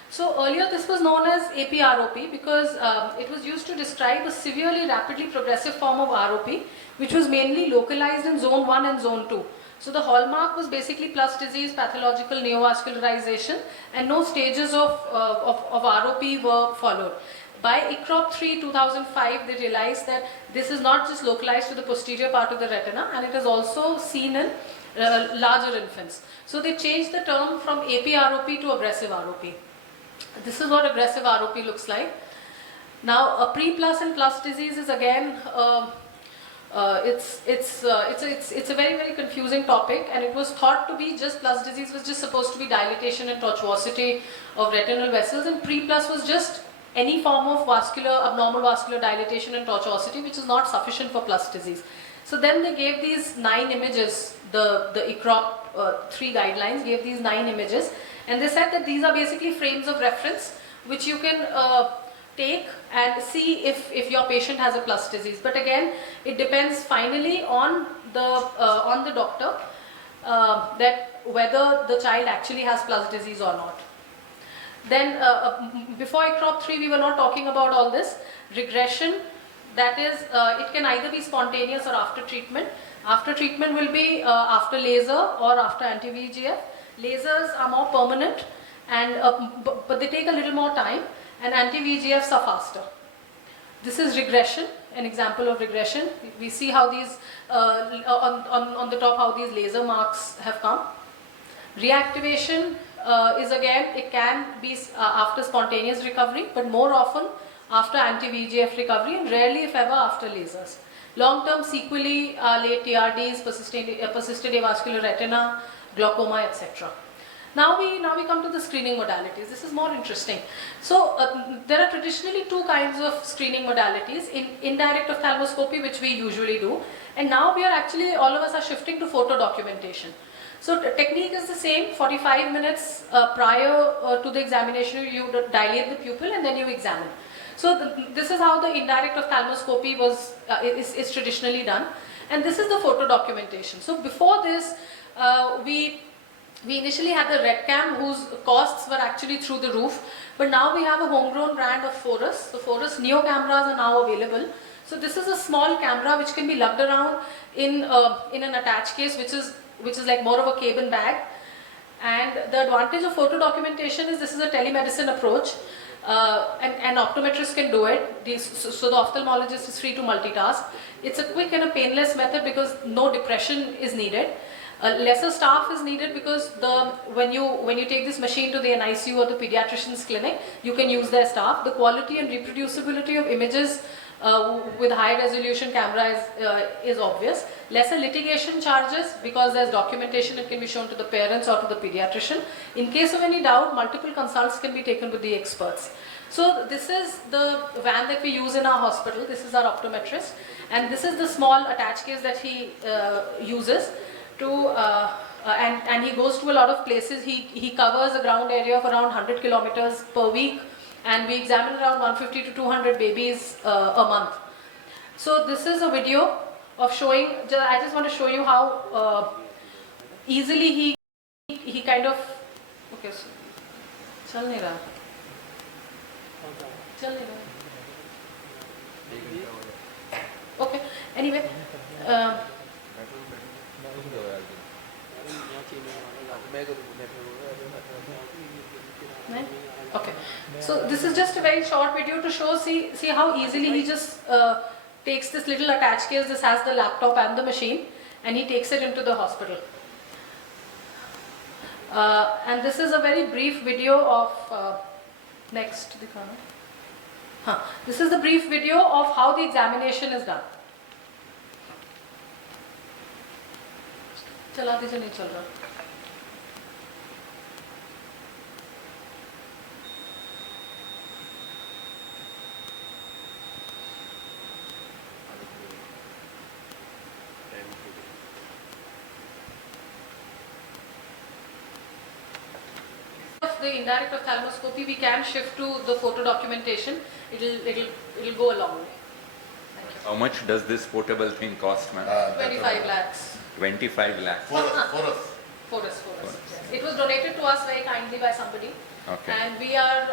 So earlier this was known as APROP because it was used to describe a severely rapidly progressive form of ROP which was mainly localized in zone 1 and zone 2. So the hallmark was basically plus disease, pathological neovascularization, and no stages of ROP were followed. By AIOCMT3 2005 they realized that this is not just localized to the posterior part of the retina and it is also seen in larger infants. So they changed the term from APROP to aggressive ROP. This is what aggressive ROP looks like. Now a pre-plus and plus disease is again it's a very confusing topic, and it was thought to be just plus disease was just supposed to be dilatation and tortuosity of retinal vessels, and pre-plus was just any form of abnormal vascular dilatation and tortuosity which is not sufficient for plus disease. So then they gave these 9 images, the AIOCMT3 guidelines gave these 9 images, and they said that these are basically frames of reference which you can take and see if your patient has a plus disease. But again, it depends finally on the doctor that whether the child actually has plus disease or not. Then before AIOCMT3 we were not talking about all this. Regression, That is, it can either be spontaneous or after treatment. After treatment will be after laser or after anti-VEGF. Lasers are more permanent, and but they take a little more time, and anti-VEGFs are faster. This is regression, an example of regression. We see how these, on the top, how these laser marks have come. Reactivation is again, it can be after spontaneous recovery, but more often after anti-VEGF recovery, and rarely if ever after lasers. Long-term sequelae are late TRDs, persistent avascular retina, glaucoma, etc. Now we come to the screening modalities. This is more interesting. So there are traditionally two kinds of screening modalities: indirect ophthalmoscopy, which we usually do, and now we are actually, all of us are shifting to photo documentation. So the technique is the same. 45 minutes prior to the examination, you dilate the pupil and then you examine. So this is how the indirect ophthalmoscopy is traditionally done, and this is the photo documentation. So before this, we initially had the RedCam, whose costs were actually through the roof, but now we have a homegrown brand of Forus. The Forus Neo cameras are now available. So this is a small camera which can be lugged around in an attached case, which is like more of a cabin bag. And the advantage of photo documentation is this is a telemedicine approach. And optometrists can do it. So the ophthalmologist is free to multitask. It's a quick and a painless method because no depression is needed. Lesser staff is needed because when you take this machine to the NICU or the pediatrician's clinic, you can use their staff. The quality and reproducibility of images with high resolution camera is obvious. Lesser litigation charges because there's documentation, it can be shown to the parents or to the pediatrician. In case of any doubt, multiple consults can be taken with the experts. So this is the van that we use in our hospital. This is our optometrist, and this is the small attached case that he uses to and he goes to a lot of places. He covers a ground area of around 100 kilometers per week, and we examine around 150 to 200 babies a month. So this is a video of showing, I just want to show you how easily he kind of, okay, so, chal nahi raha. Chal nahi raha. Okay, anyway. Okay, so this is just a very short video to show, see how easily he just takes this little attached case. This has the laptop and the machine, and he takes it into the hospital. And this is a very brief video of, next, this is the brief video of how the examination is done. चला दीजिए, नहीं चल रहा. The indirect ophthalmoscopy, we can shift to the photo documentation. It'll go a long way. Thank you. How much does this portable thing cost, ma'am? 25 lakhs. 25 lakhs. For us. Yes. It was donated to us very kindly by somebody. Okay. And we are,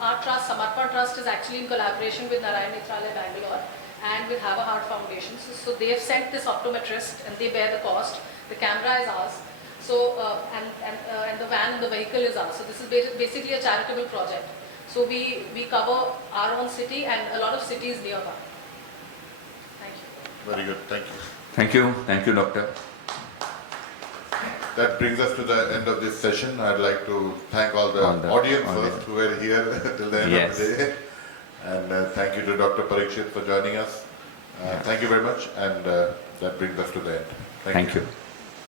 our trust, Samarpan Trust, is actually in collaboration with Narayan Nethralaya Bangalore and with Have a Heart Foundation. So they have sent this optometrist and they bear the cost. The camera is ours. So, and the van and the vehicle is ours. So this is basically a charitable project. So we cover our own city and a lot of cities nearby. Thank you. Very good, thank you. Thank you, doctor. That brings us to the end of this session. I'd like to thank all the audience first who were here till the end of the day. And thank you to Dr. Parikshit for joining us. Thank you very much, and that brings us to the end. Thank you.